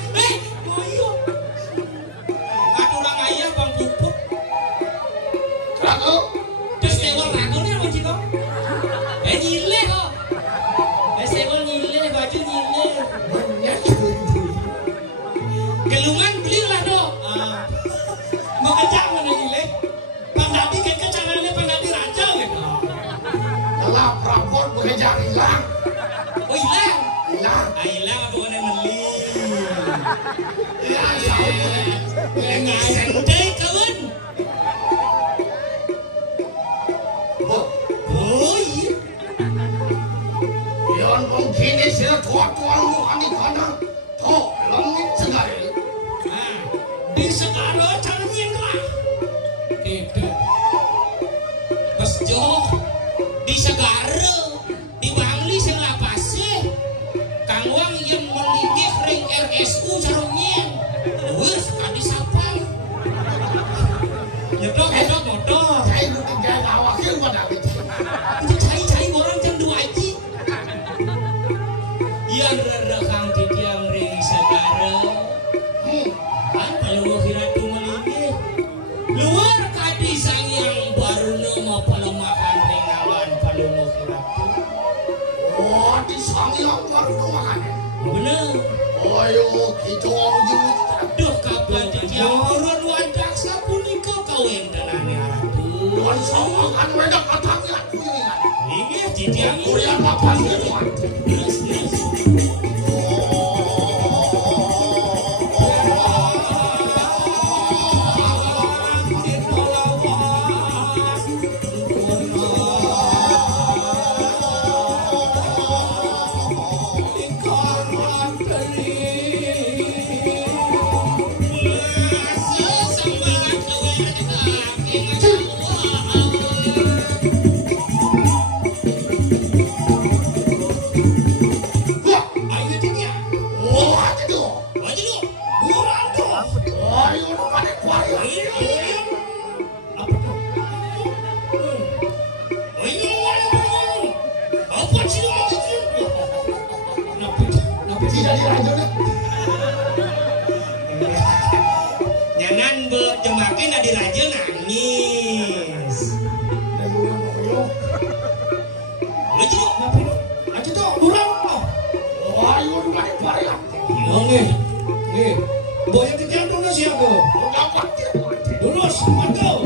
koyo. Aturang ayah bang pupuk. Ragu. Terus lewat ragunya apa sih kok? Nyile kok. Sewol nyile, baju nyile. Gelungan belilah dong. Mau kecang mana nyile? Pandati kayak kecangannya pandati raja gitu. Dalam prabon bekerja hilang. Oh hilang? Hilang. Hilang apa kena meli? Hilang tahu. Enggak santai kawan. Oh iya. di sekarang caranya lah itu pas jauh di segara di Bangli selapasnya Kang Wang yang meligih ring RSU caranya wes kadi sapang nyedok motor Saya bukan gaya awakil pada itu. itu cai orang jam 2 aja yang rekang di tiang ring segara kan kalau kira tu meligih luar kadi sang yang baru nama pelemahan ringawan kalau kira tu Oh, di sana yang baru makan. bener Ayo kita orang jemput. aduh kabar di tiang orang wadak sapunika kawin tenane aratu Dan sama kan mereka katanya aku yang ingat. ingat di tiang Kurian makan itu. terus ayo dia Oh, itu. maju lu kurang tuh Ayo, pada kuaya. Tidak dilanjutkan. Jangan jemakin ada raja nangis. Aja tuh kurang. Ayo, pada kuaya. Nih, boya ketian dulu siapa? Dapat dia. Lurus, mantap.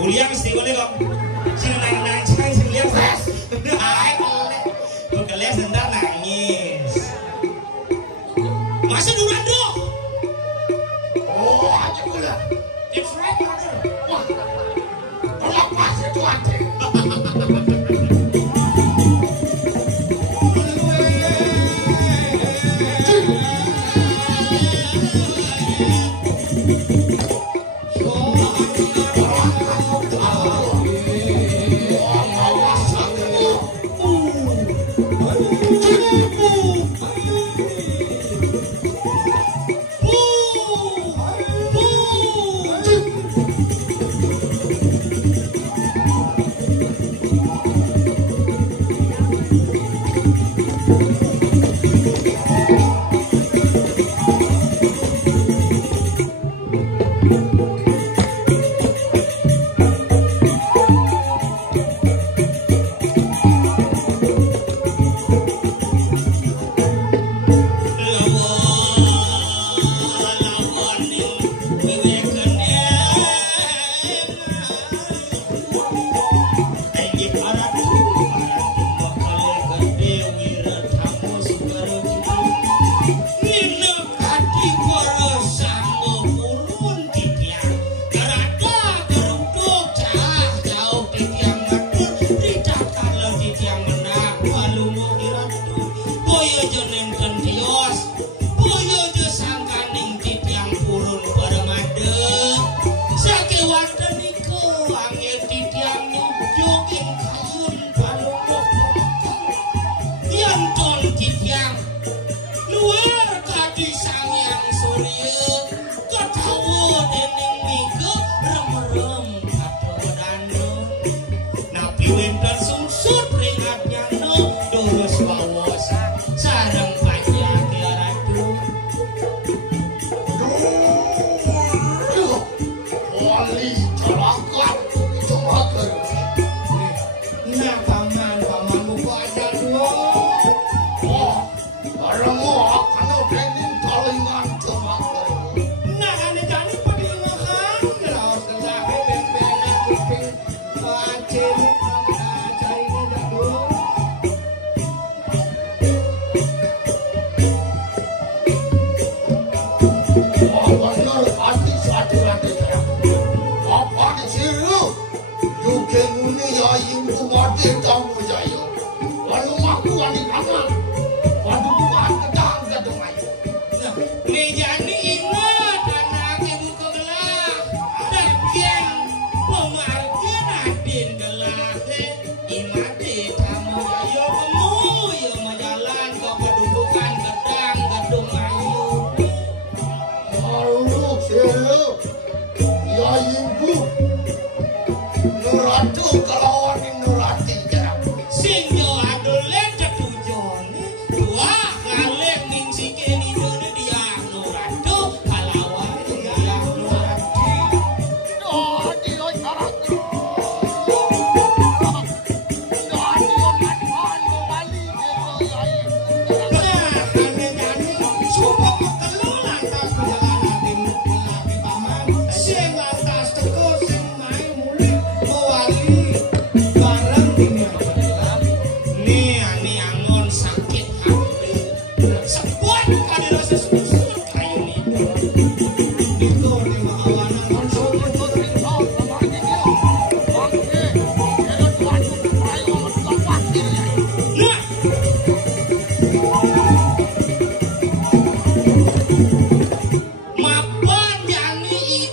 Kuliah mesti boleh kok. Sing nang cang sing lihat flash. Hai boleh. Kok kalian sebentar nangis. Masa duluan dong. Oh, aja pula. It's right brother. Wah, lepas itu aja.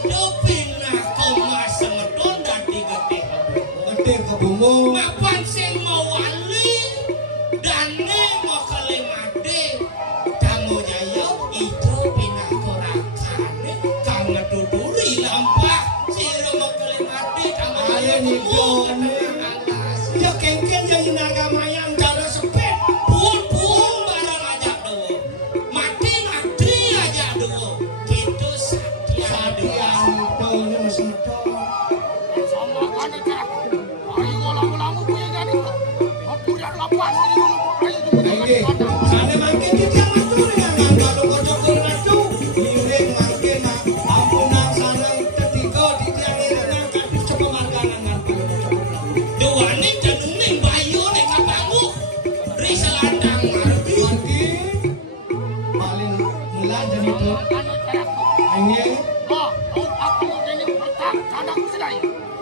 Depinah koma semedon dadi gede kebungu. mapan sing mau wali dane mau kalemade tamu jayo itu pinah korakane kang ngeduduri lampah sira mau kalemade tamu Ayo nih dong. Ya kengken jadi naga mayang cara sepet. buang barang aja dulu mati aja dulu gitu satya dua Tolnya masih medok. Sama kan dah. Ayo lama-lama punya jadi. Aku dah lapas ni dulu. Ayo Oke, sana makin kita ngatur dengan kalau kocok keratu, miring makin ampunan sana ketiga di tiang ini ngangkat coba makanan kalau kocok keratu. dua nih janungin bayu nih kapangu risa landang marbi Makin paling mula jadi itu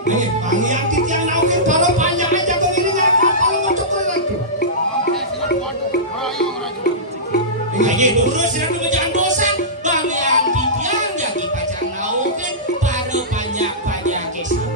ini pangiati tiang naukin kalau panjang aja ke ini ngangkat kalau kocok keratu. ayo dulu sih dulu jangan dosan bang yang tiang jadi pajang naukin pada banyak kesan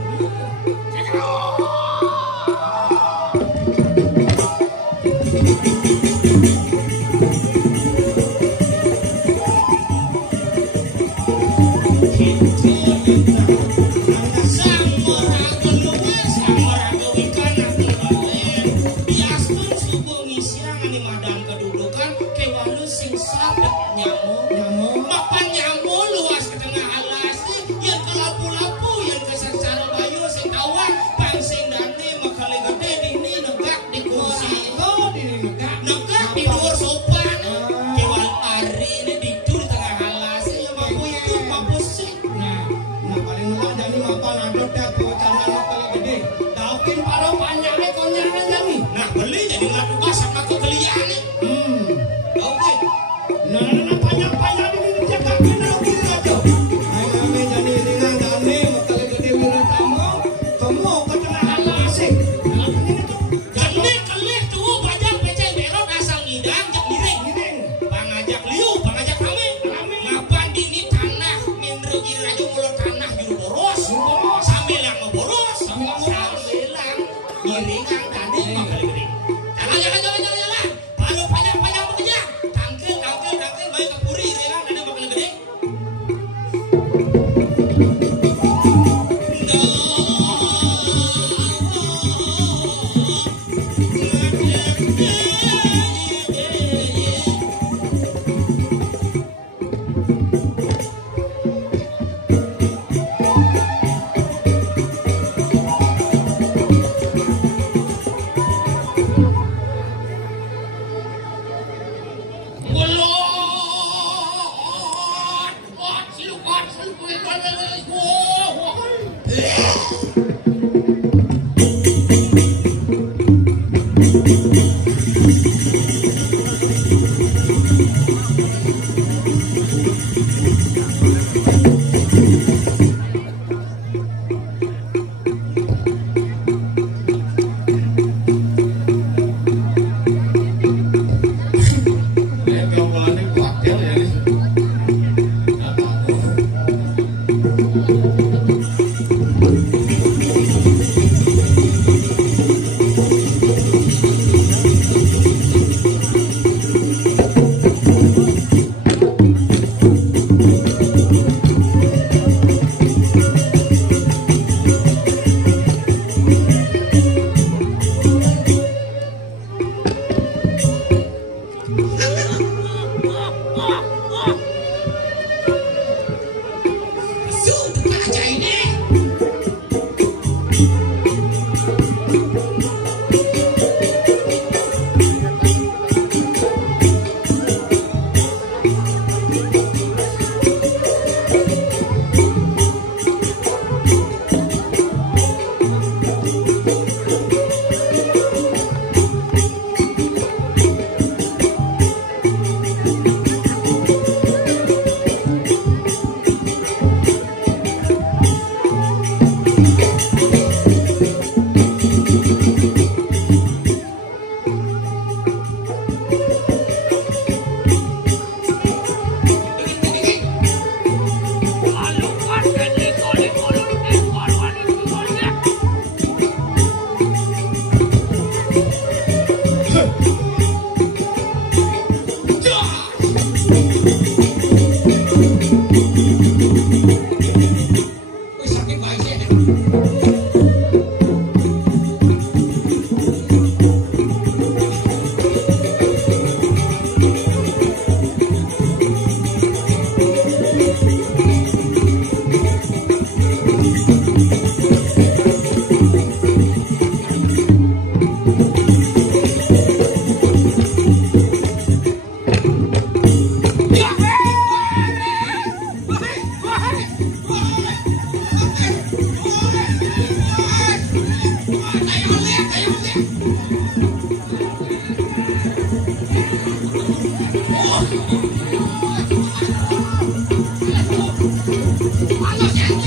Nah paling mula jadi mapan ada dah bocana paling gede. Tapi para panjangnya konyangan jadi. nah beli jadi ngadu sama kekelian nih oke Nah panjang ini jaga kena gitu aja. Ayo kami jadi ringan kami makal gede milik kamu ke tengah halasik. jadi kelih tuh pajang pecah belok asal ngidang jek miring Giring. pangajak liu pangajak kami ngapan dini tanah mindro irajo mulut tanah juru boros sambil yang ngeboros sambil yang miringan tadi makal gede jalan lalu panjang bekerja tangkil baik kapuri iringan tadi makal gede Su, kaca ini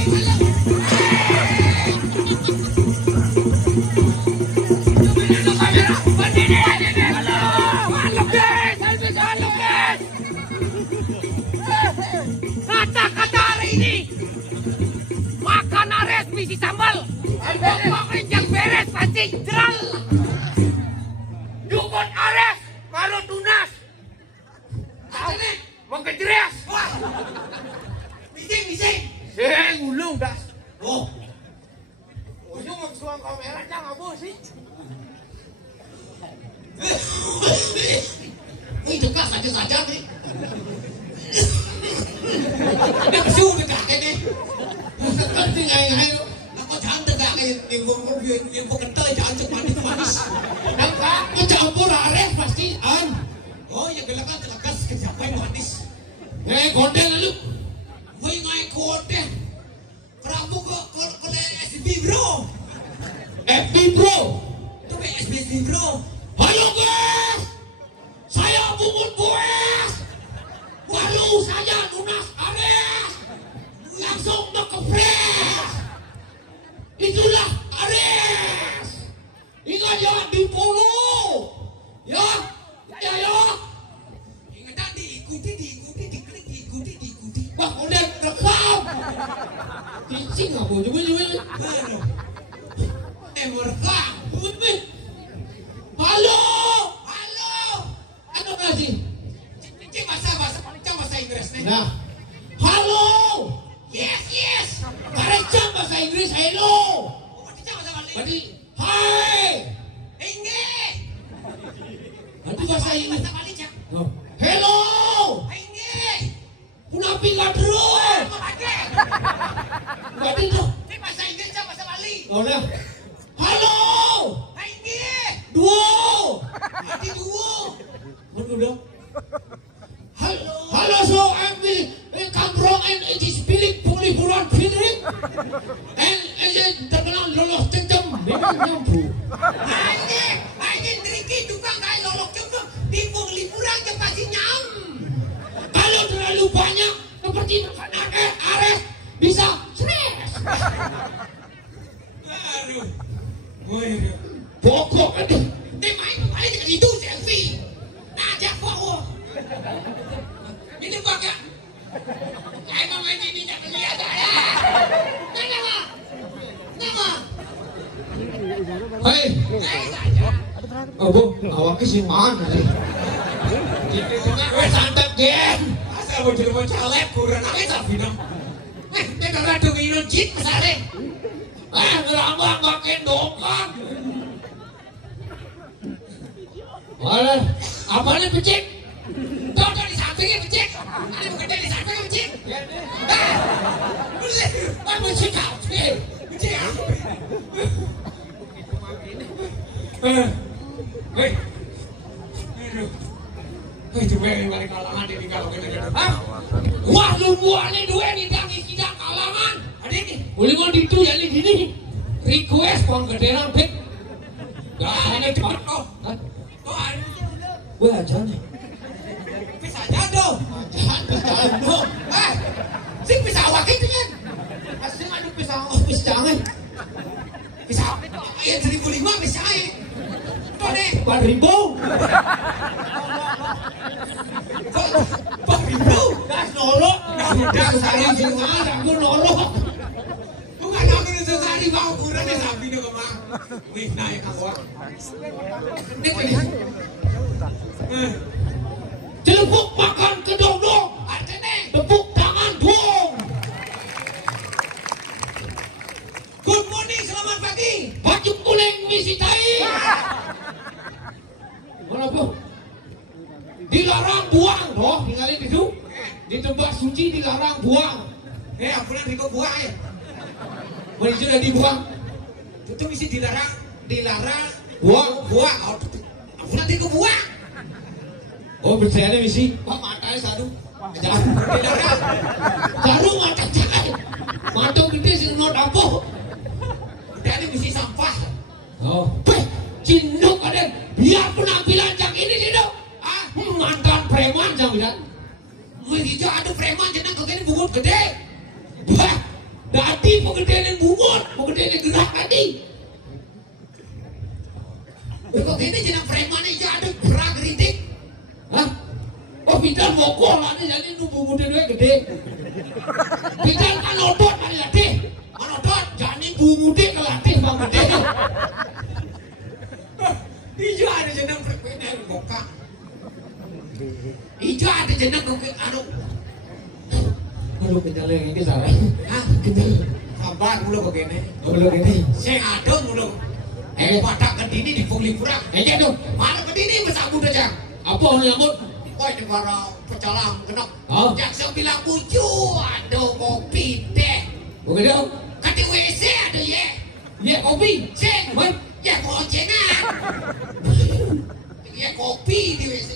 Kata-kata hari ini makanan resmi di sambal. Pokoknya yang beres pasti jeral. Dukun Ares kalau tunas. Mau kejeres. Bising. Ngulung dah. Oh, Ujung mau suang kamera jangan bos sih. ini dekat saja nih. Ini pesu dekat ini. Kan ngai. Aku jangan dekat yang kental jangan manis. Nangka. Campur Ares pasti an. Oh ya gelakan siapa yang manis. Konten lalu. Woi ngai konten. Kamu ke SB bro. FB bro. Itu SB bro. Halo guys. Saya Bungun Boes. Lalu saya lunas Ares. Langsung ngekepres. Itulah Ares. Ingat ya di follow. Ya. Ingat diikuti, diklik. Wah, udah rekam. Cicing apa? Coba. Merekam. Halo. Ano kasih? Cicing bahasa Inggris nih. Nah. Halo. Yes. Karecang bahasa Inggris. Hello. Berarti hai. Inggris. Nanti bahasa Inggris. Hello. Punapi kadrun. Berarti itu. Bahasa Inggris bahasa Bali. Oh nah. Halo. Duo. Berarti duo. Betul dong. Halo so come from and it is bilik pulih bulan bilik. And terkenal lolos kencem. Nyampu. Anjing triki tukang kayak lolos kencem. Di liburan ke pasti nyam. Kalau terlalu banyak seperti Ares bisa stres. Aduh. Pokok aduh. Dia main itu selfie. Ajak gua. Ini pakai. Kayak mau main ini jangan lihat saya. Nama. Hei. Bu, awaknya sih mana sih? Gue santet gen. Asal mau jadi mau caleb kurang aja tapi dong. Dia kagak ada minum jit misalnya. Ngerambang pakai dokang. Walah, apanya becek? Tuh di sampingnya becek. Ada bukan di sampingnya becek. Becek kau, becek. Hei. Itu yang balik kalangan ini kalau kita. Wah, lu buahnya dua nih yang tidak kalangan. Ada ini. Boleh mau itu jadi gini. Request pon gederan pik. Gasane cepat kok. Wah, jangan. Bisa jatuh. Jangan. Sing bisa awak itu kan. Asli madu bisa jangan. Bisa. Ya 1.500 bisa aja. Tuh deh, 4.000. 4.000. Gas nolok. Gas saya jangan aku nolok. Bukan aku itu sekali mau kurang deh sapi deh kemang. Wih naik aku. Nek ini. Celepuk makan kedong-dong. Artinya tepuk tangan dong. Good morning, selamat pagi. Baju kuning misi tai. Mana bu? Dilarang buang, doh tinggalin itu. Di tempat suci dilarang buang. Aku nanti kok buang ya. Boleh sudah dibuang. Itu misi dilarang buang. Aku nanti kok buang. Oh bercanda misi. Pak matanya satu. Dilarang. Baru mata jangan. Mata gede sih not apa. Dari misi sampah. Oh. Cinduk ada. Biar penampilan yang ini cinduk. Mantan preman jangan bilang. Begitu ada preman jenang kegini bungut gede. Bah. mau gede ning bungut, mau gede ning gerak tadi. Kok gini jeneng preman iki ada gerak geritik. Hah? Oh bidang bokol lah jadi nunggu gede gede. Bidang kan otot mari latih. Otot jani bungude kelatih bang gede. Ijo ada jeneng preman bokak. Ijo ada jeneng anu. Aduh kejaleng iki salah. Hah? Kejaleng. Sabar mulu begini. Mulu gini. Sing adon mulu. Padak kedini di liburan. Aja dong. Mana kedini masa muda jang? Apa nyambut? Koi negara pecalang kenok. Jaksa bilang buju, aduh kopi teh. Bukan dong. Kati WC ada ye. Ye kopi. Ceng. Ya kocengan. Ye kopi di WC.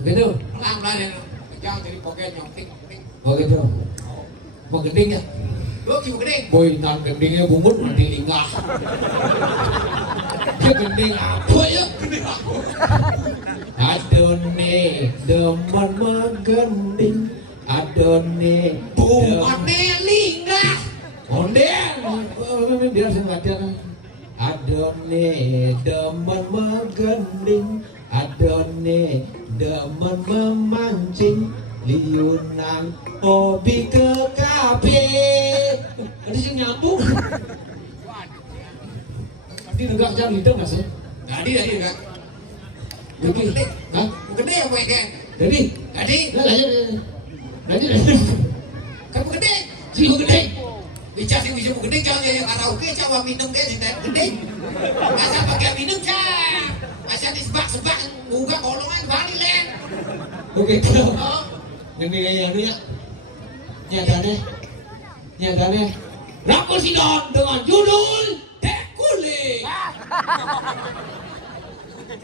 Begitu. Pelan-pelan ya. Jangan jadi pokoknya nyontik. Begitu. Mau gending ya? Lu kiu gending? Boy, nan gendingnya bungut nanti linggah. Dia gending apa ya? Gending apa? Adone demen menggending. Adone bungane linggah. Ondel. Dia sengaja. Adone demen menggending. Adone demen memancing. Liunan hobi ke kafe. Ada sing nyambung. Tadi negak jam itu nggak sih? Tadi enggak. Gede. Hah? Gede apa ya? Tadi. Kamu gede. Si gede. Bicara si bisa gede jangan yang karaoke coba minum deh gede. Asal pakai minum cah. Asal disebak-sebak buka kolongan balik len. Oke. Ini yang ini nyatanya Rakul Sidon dengan judul Tekuling.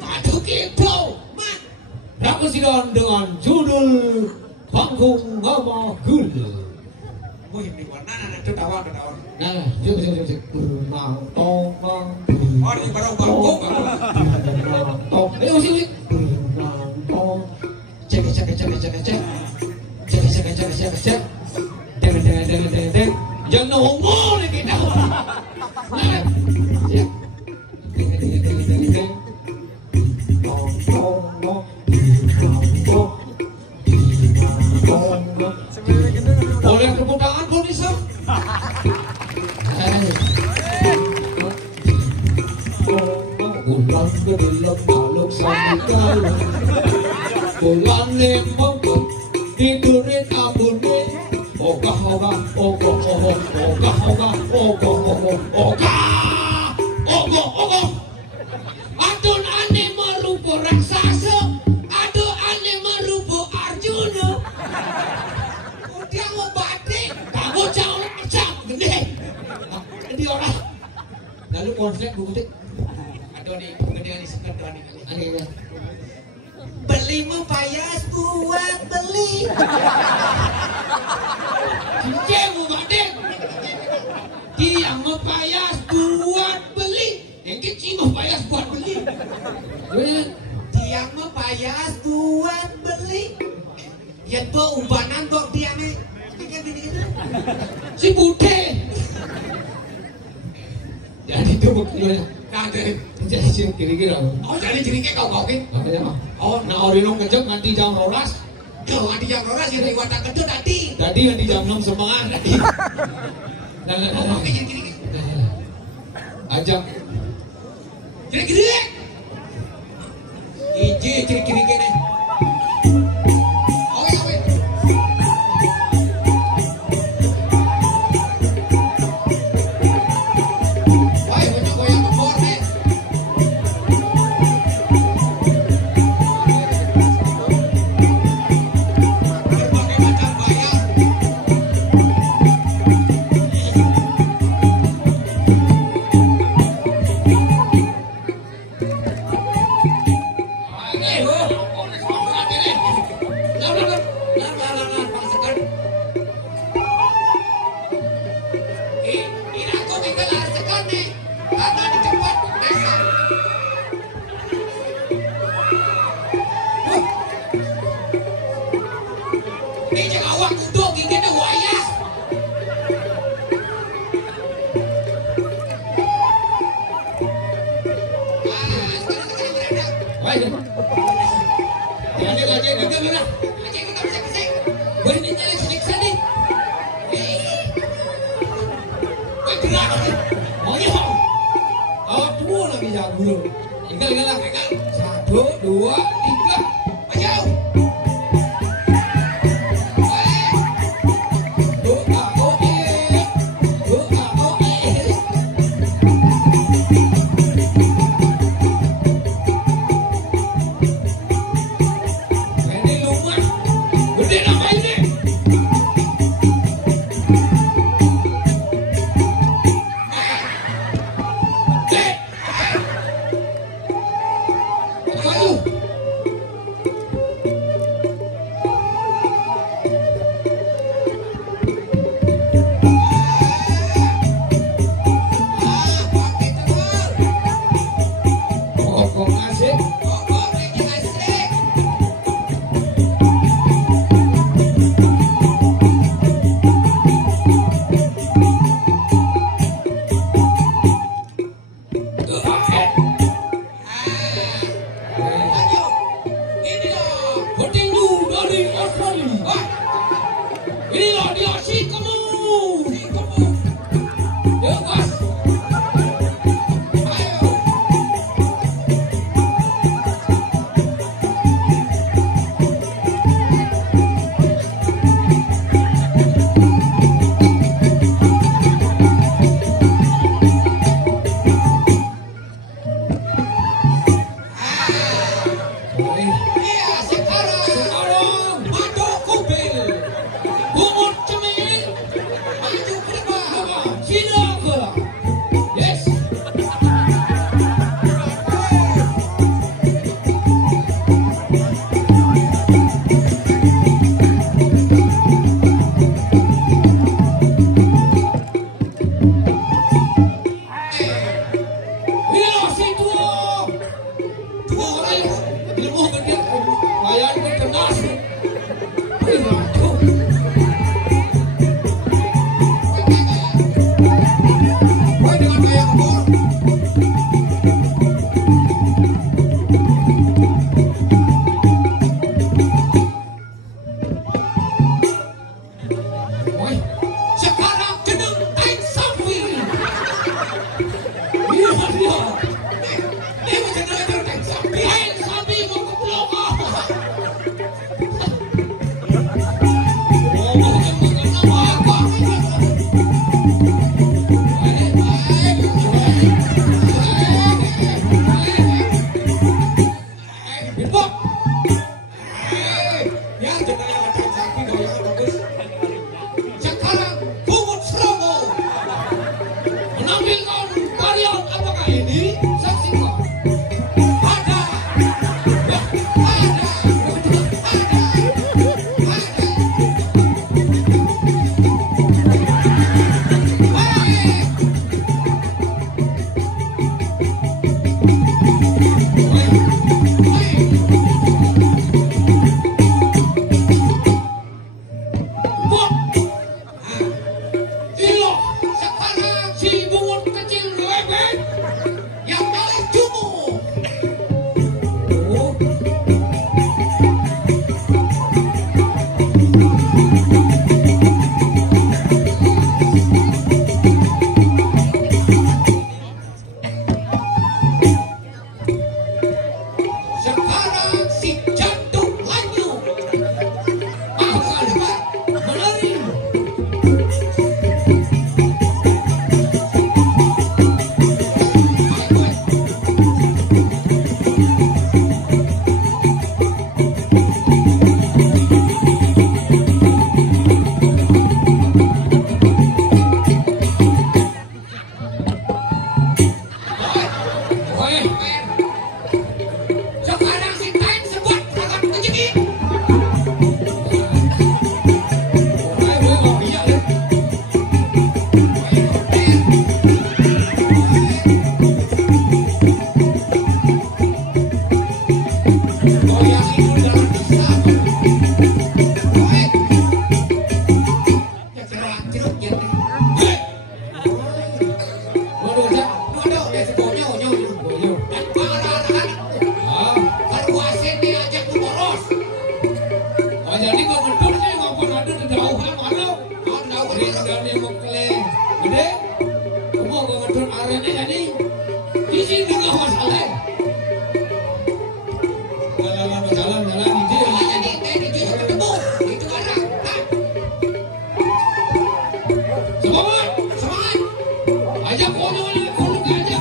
Aduh kipo man. Rakul Sidon dengan judul Panggung Mama Gula. Wih ini mana itu tawa. Nah, jom. Nang tong. Oh ini baru panggung. Ayo sini. Nang tong. Cek. Deng. Jangan ngomong lagi kita. Oleh tepuk tangan Bonisa. Bulan gedelok balok sambil bulan lemong tidurin ambune ogah adon ane marupo raksasa adon ane marupo Arjuna dia mau batik kamu jangan macam gede jadi orang lalu konsep butik adon nih gede nih sekedar nih aneh beli mau payas buat beli. Cincin baden. Dia mau payas buat beli. Yang kecil mau payas buat beli. Dia mau payas buat beli. Yang tuh umpanan tuh dia nih. Si Bude. Jadi itu buktinya. Kaget. Jadi kira-kira. Oh jadi kira-kira kau kan? Oh, nah Orino ngejek nanti jam 12. Yo, nanti jam 12 ya dari Watak Kedut tadi. Tadi nanti jam 6 semangat tadi. Nah, gini. Ajak. Kira-kira. Kira-kira. gerak. Oh iya. Oh, dua lagi ya guru. Tinggal lah. 1, 2, 3. Ayo. Semangat, semangat. Ajak kono aja.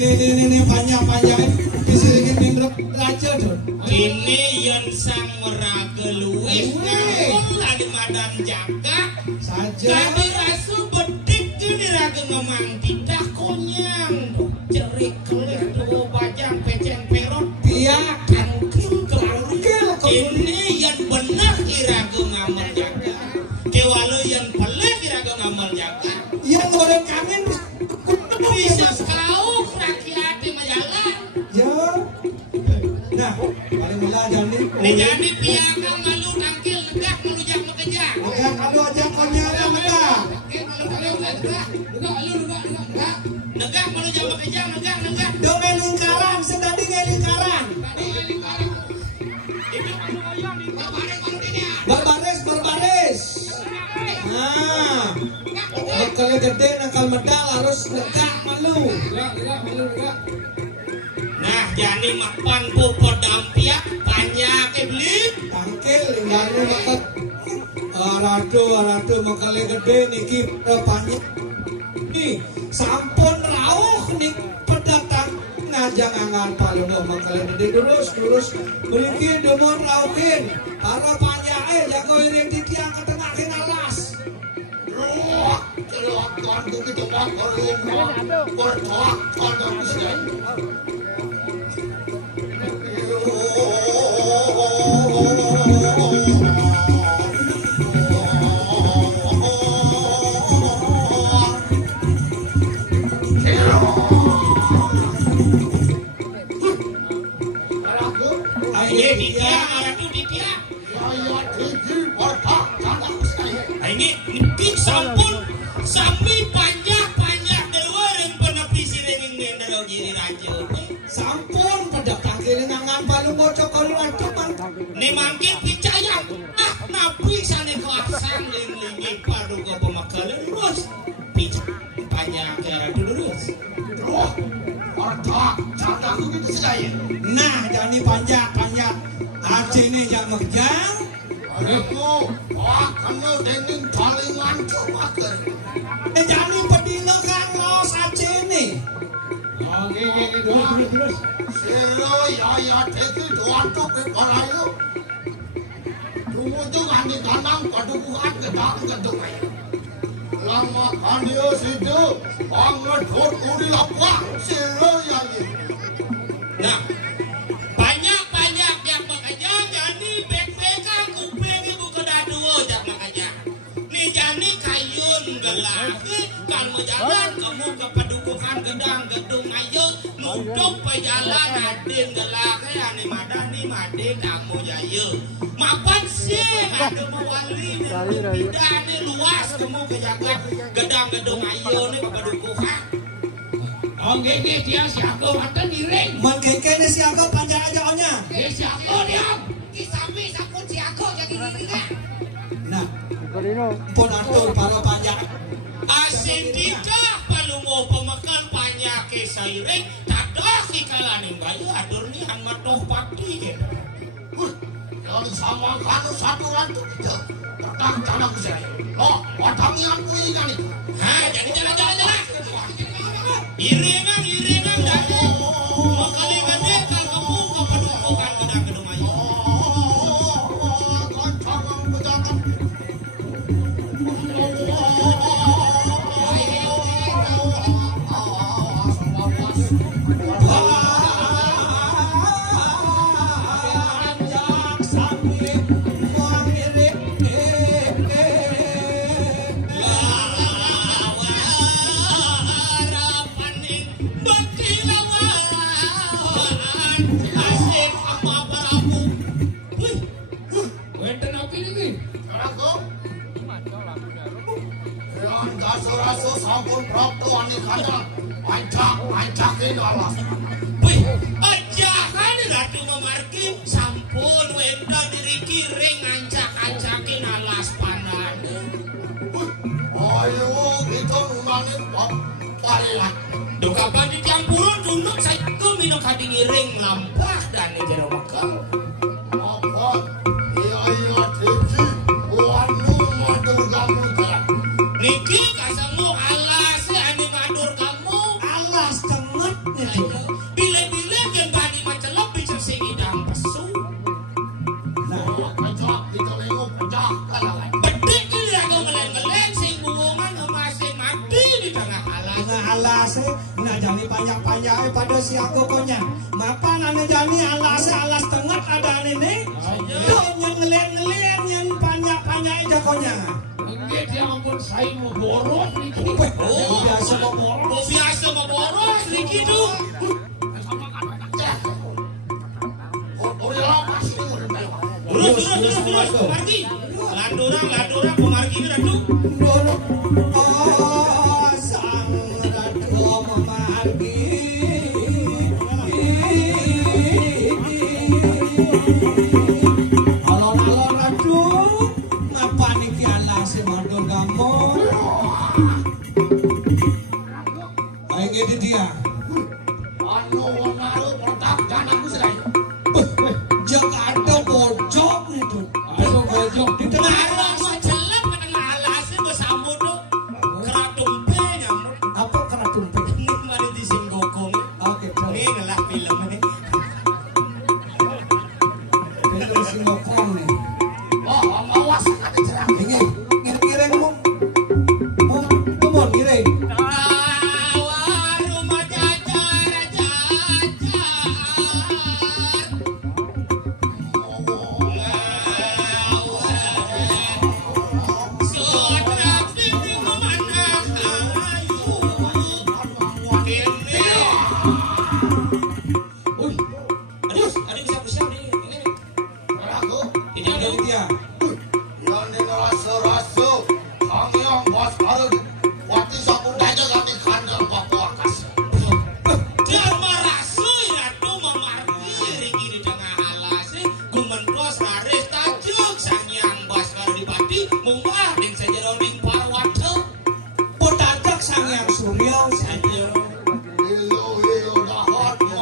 Ini panjang disiringin minruk raja dong. Ini yang sang meraga luwes ngalah di madan jaga Saja. kami rasu bedik ini raga ngemang tidak konyang cerik kelik tuh bajang pecen perot Piak. kangkil ini yang benar iraga ngamal jaga kewalo yang pelek iraga ngamal jaga Yang goreng kangen bisa kau rakyat di majalah ya. Nah, paling mula Jani. nih jadi piaka malu tangkil negah malu jak mekejak Ya kalau aja konyang mereka. negah malu jak mekejak negah Dongeng lingkaran, sedang di lingkaran. Berbaris. Nah, kalau gede nakal medal harus legak malu. nah jani mapan po pedampiak banyak beli Tangkil lalu makat. Arado makale gede niki banyak. Nih, sampun rauh nih pedatang ngajang angan palung makale gede terus beriki demur rauhin. Para panjake jago iring titiang ketengahin alas. Celaka begitu makan berdoa pada Gusti. ini dia aratu dia Saya tinggi berdoa pada Gusti. ini sampun sami panjang deluaring penepisi ringin ngendero giri raja Sampun pedatang kiring angan palung bocok kalau lantukan. nih mangkin picayang napi sane keasan ling paduga pemakala terus picayang panjang ke aratu terus Berdoa pada Gusti saya. Nah, jani panjang. Aji ini yang mengjang. Aku akan dengan talingan cobakan. Jani pedina kang los aji ini. Silo ya teki doa tu kepalayo. Tunggu andi tanam kadukuhan gedang ayo. Lama kandio situ angat hot uri lapang silo ya ni. nah banyak yang makanya jani bek-bekan kuping ibu kedaduo jak makanya nih jani kayun gelaki kan jalan kamu ke pedukuhan gedung ayo nutup pejalan adin gelaki ane madani made kamu jayo mapan sih ada mawali dani luas kamu ke jagat gedung ayo nih ke pedukuhan Oke, dia siapa mata miring. Mengkeke ini siapa panjang aja ohnya. Siapa dia? Kisami sakut siapa jadi miring. Nah, pun atur para panjang. Asindika palungo pemakan panjang kesairing tadah kikalaning bayu atur ni hangat toh pati. Yang sama kanu satu lantu itu. Tetap jalan ke saya. Loh, watami aku ini kan itu. Hah, jadi jalan. Iringan dah. Makali gede kamu ke pedukuhan gedung ayu. But asik sama barabu. Wih, wenten apa ini? Keraku. Yang dasar-dasar sampun prapto ani kandang. Ancakin alas. Wih, ajakan Ratu Memargi sampun wenten diri kiring ancak-ancakin alas panane. Ayo kita nunganin palilat. Duh kapan dicampurun tunduk saya minum kadingiring lampah dan jero bekal. Apa? Iya Tiki. Wanu madur kamu telah. Niki kasemu alas ane madur kamu. Alas cenget nih. Bila-bila kan bani macelep bisa singidang pesu. Pejak kita lengok pejak kalah. Bedek ini aku ngeleng-ngeleng sing hubungan sama sing mati di tengah alas. Tengah alas nak jani panjang-panjang pada si aku konya. Mapan ane jani alas tenget ada ane. Tuh yang ngeleng-ngeleng yang panjang-panjang jakonya. Enggak dia ampun saya mau boros itu. Oh, Biasa mau boros. oh biasa boros Niki tuh. Sama kan cek. Udah lepas ini udah lewat. Terus Pemargi. Landurang Pemargi ini Ratu. Oh, sang Ratu Memargi. Alon-alon Ratu, ngapa niki alas madur kamu? Baik ini dia. Anu naru otak dan aku sedang. Jeng ada bojok nih tuh. Ada bojok di tengah Alas macelep ke tengah alas bersambut tuh. Keratumpe nyamuk. apa keratum. Ini mari disinggokong. Oke, Ini adalah film ini. terus ngokong nih. Oh, awas ada cerah. Ini kira-kira mau ngiring. Tawar rumah jajar. Sodrak di mana ayu. Ini. Aduh bisa ini. Aku Ini ada Ini dia. yang ini rasa-rasa kami yang bos ada wati sapu daja kami kandang bapak kasih. Dia merasui Ratu Memargi Riki di tengah alas gumentos laris tajuk Sangyang Baskar Dipati munggah dan sajeroning parwata Potajak sang yang surya saja. Hilo dahat ya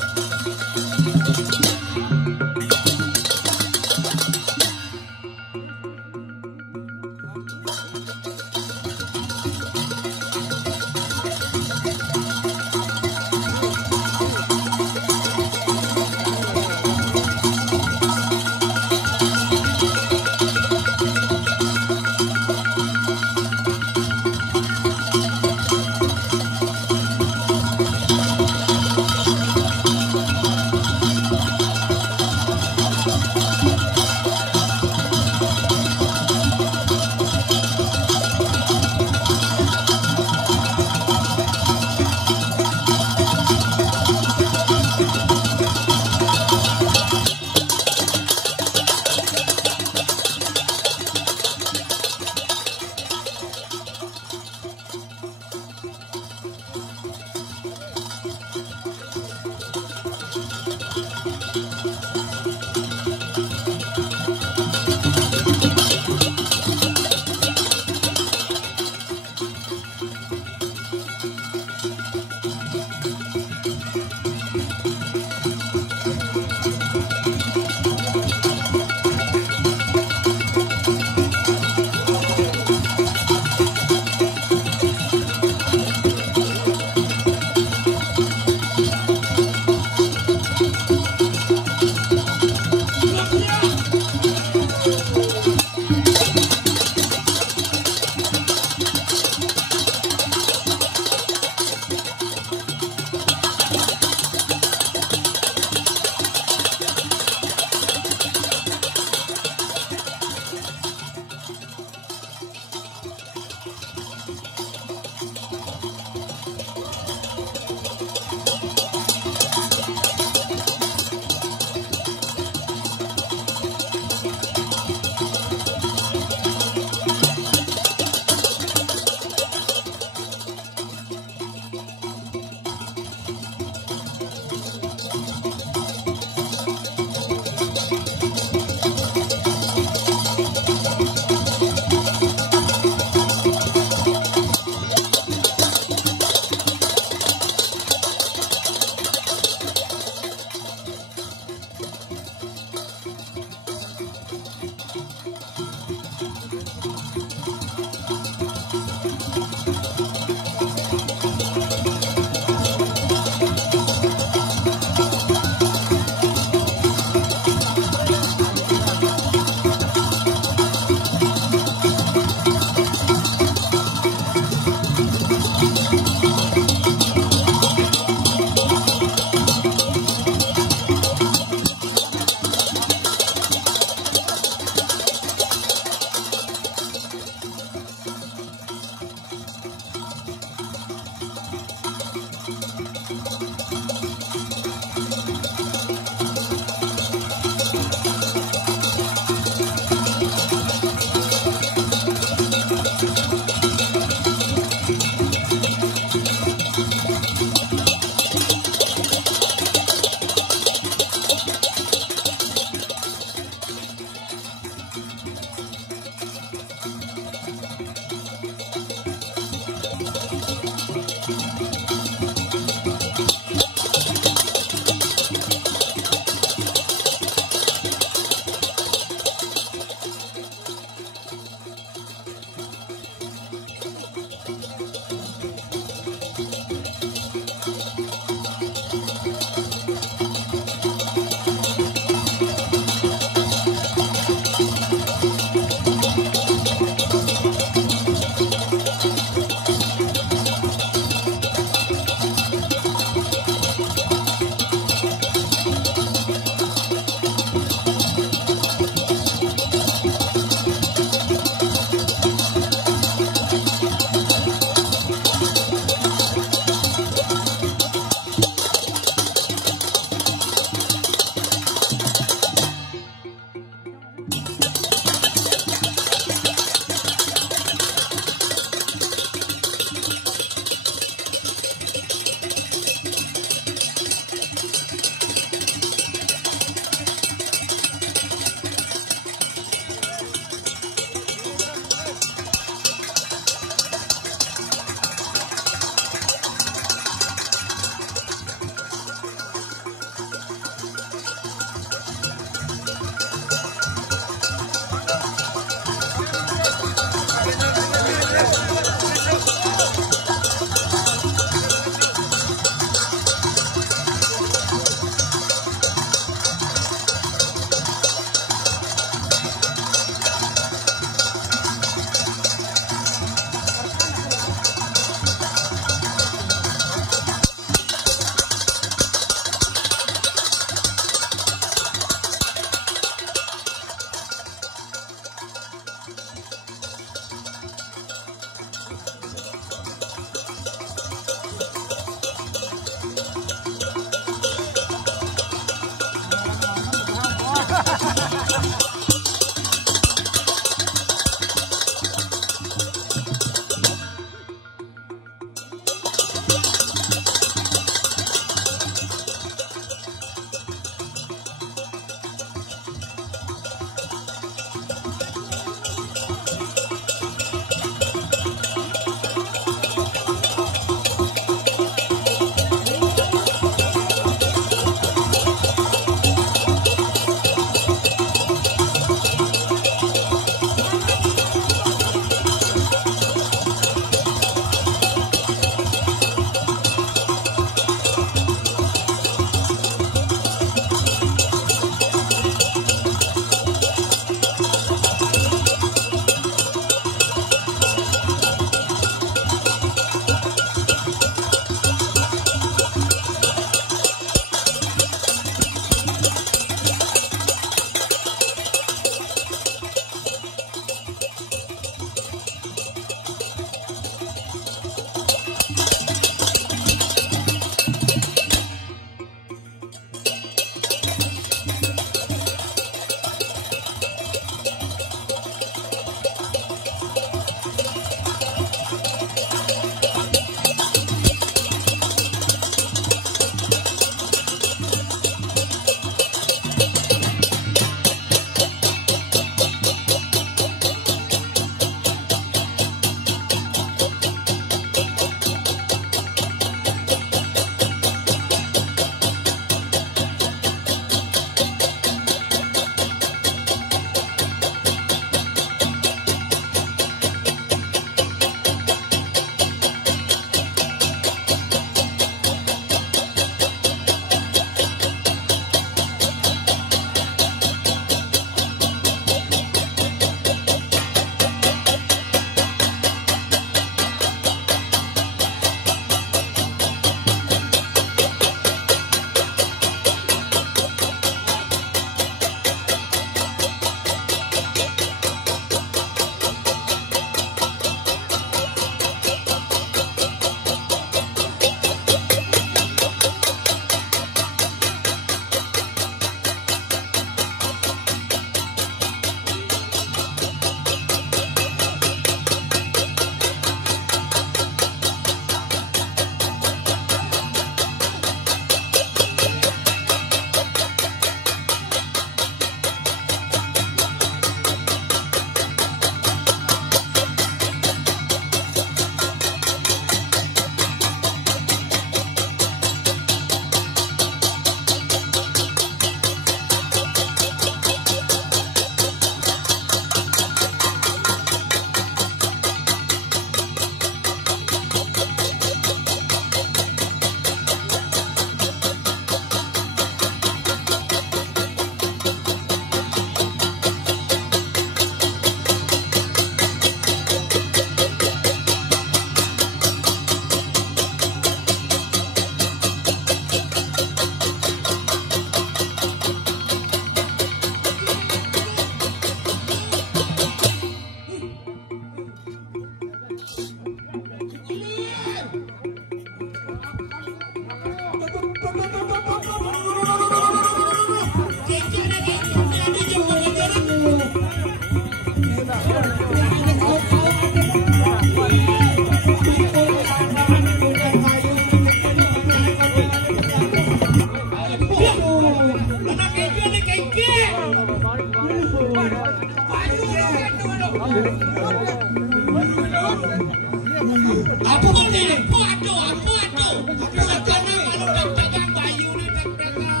ini? Aduh. Sakana kalau dagang bayu ni deg-degan.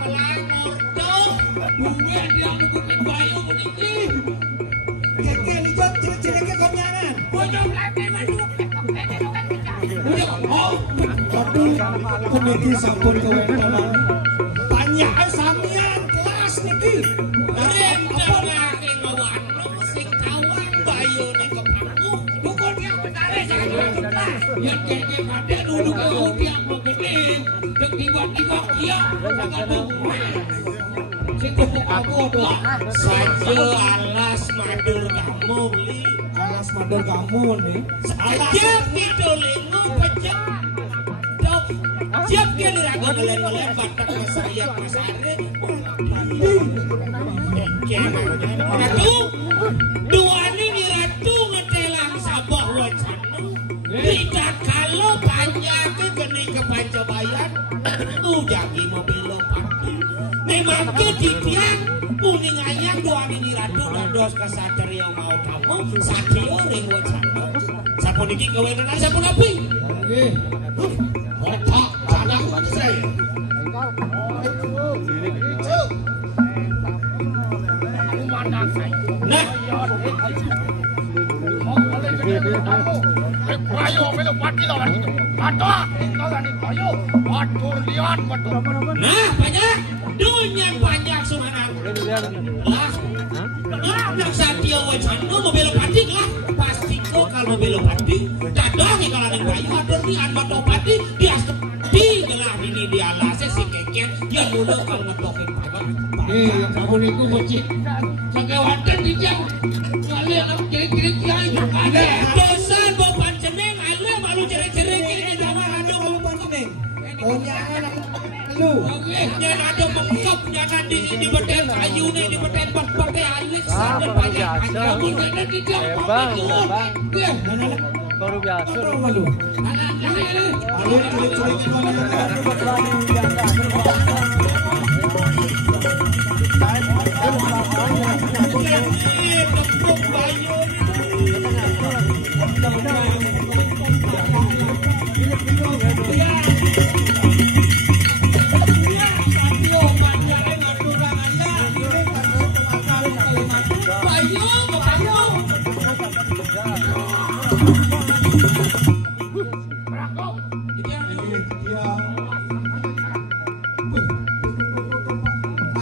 Melangor tuh. Gue dia ngebukin bayu ini. Keken itu ciri-ciri kekonyangan. Bojong lagi masuk. Udah mau. Komedi sampun kewenangan. Tanyaan sampean kelas niki. Rendang lagi ngewano sing tawang bayu ni kepaku. Bukan yang menarik saya. Yang keke pada duduk dia begini. Dan tiba-tiba dia mengadu. Sikupuk aku doa. Saja alas madur kamu li. Alas mandor kamu nih. Saja pidolingu pecah. Siap dia diragu ngelen-ngelen batak mas sayap mas are. Ratu, dua ni ratu ngetelang sabah wacana. Tidak kalau panjang kini ke Pancabayan, jagi mobil lompat. Memang ketidian kuning ayam dua ni ratu dan dos kesatria mau kamu satrio ring wacana. Sapu niki kewenan sapu napi. Otak anak saya. Mana saya? Nah, Bayu belum pati lawan itu. Ada lawan itu bayu. Atur lihat betul. nah banyak dunia banyak sumanan. Lah, yang satrio wacana mau belok pati lah. Pasti kok kalau belok pati. Dadah nih kalau ada bayu ada di anbat pati dia di gelah ini dia lasnya si keke yang mulu kalau ngetokin pagar. Yang kamu itu bocil. Sekewantan dijam. Kalian aku kiri-kiri kiai ada. Dosan bawa panceneng, ale malu cere-cere kiri nama ada Kamu panjeneng. Konyangan lu. yang ada mengkap jangan di beten kayu nih di beten pakai alik sampai banyak kayu Ada dijam. Baru biasa. Malu. Alu ciri-ciri kekonyangan. tepuk bayu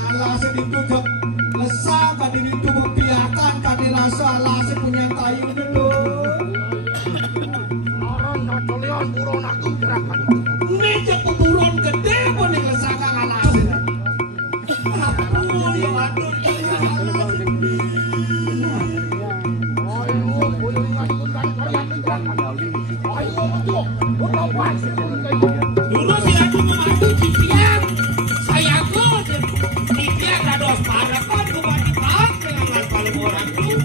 Alasan itu lesah kan ini itu membiarkan kan rasa alasan punya kayu dulu. Orang Napoleon buron aku gerakan. Ini cepet turun gede pun yang lesah kan alasan. Ayo, boleh ngajukan kalian gerakan. Ayo, betul. Betul pas. dulu si ratu memadu titian saya kok titian rados parakan bupati pak dengan lain kalau orang tuh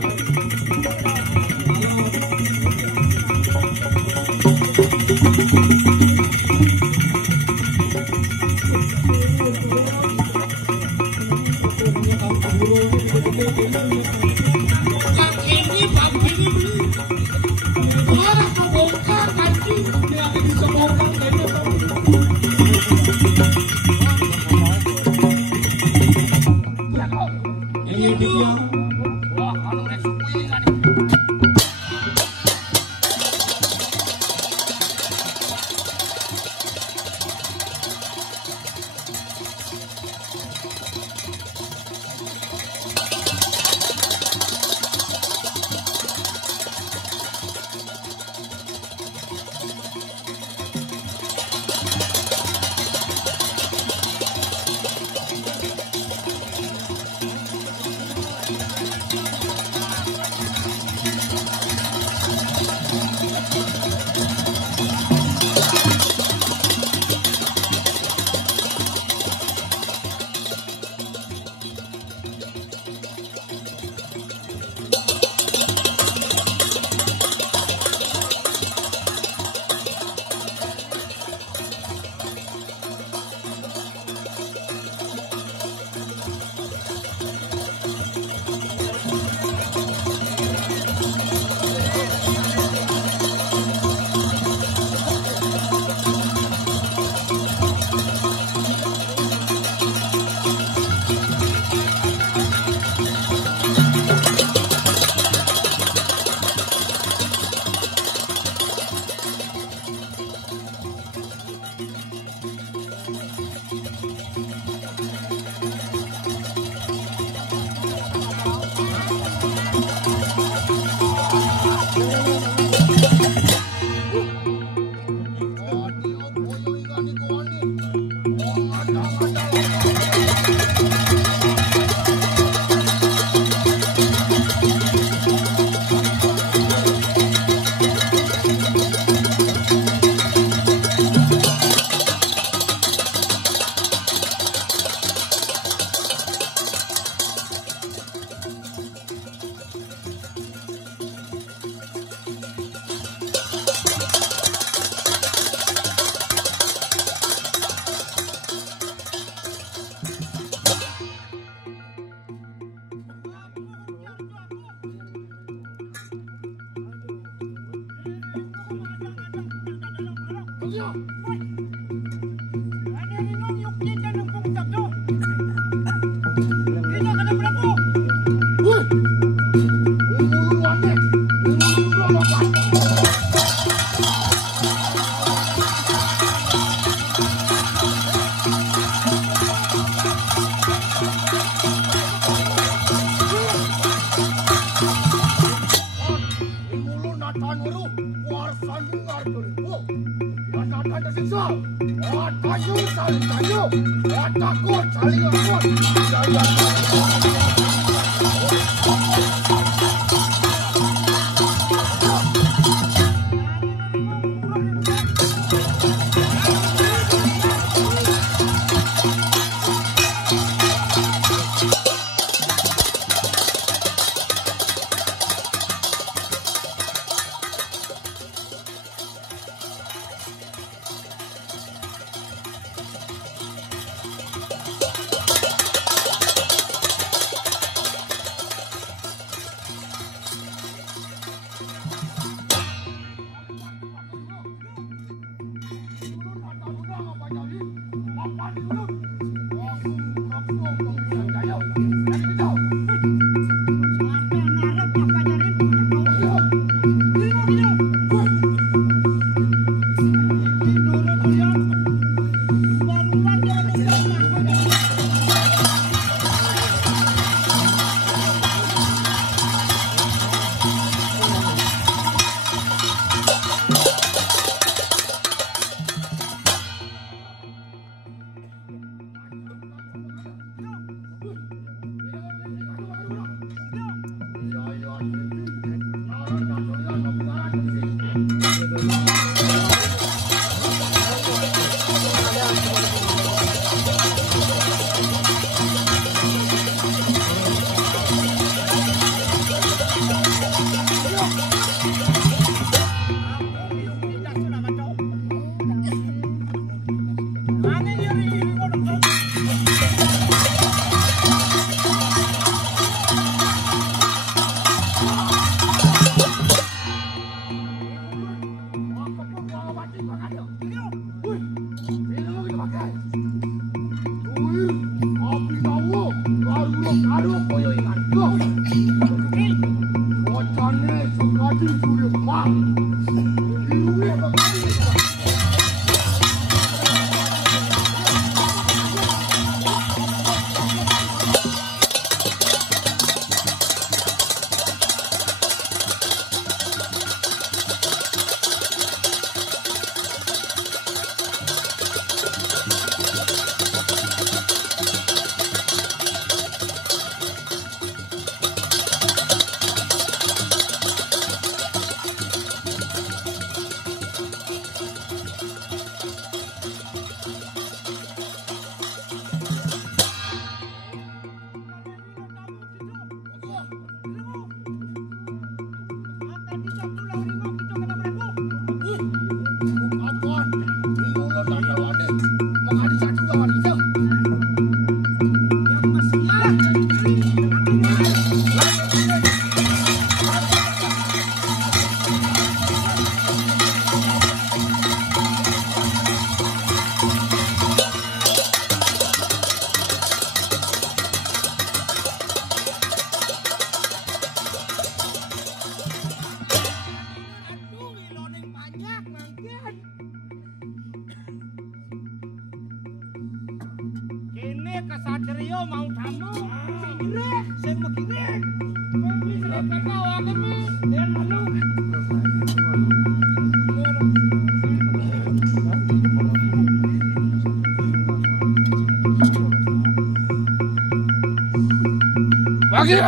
Bagi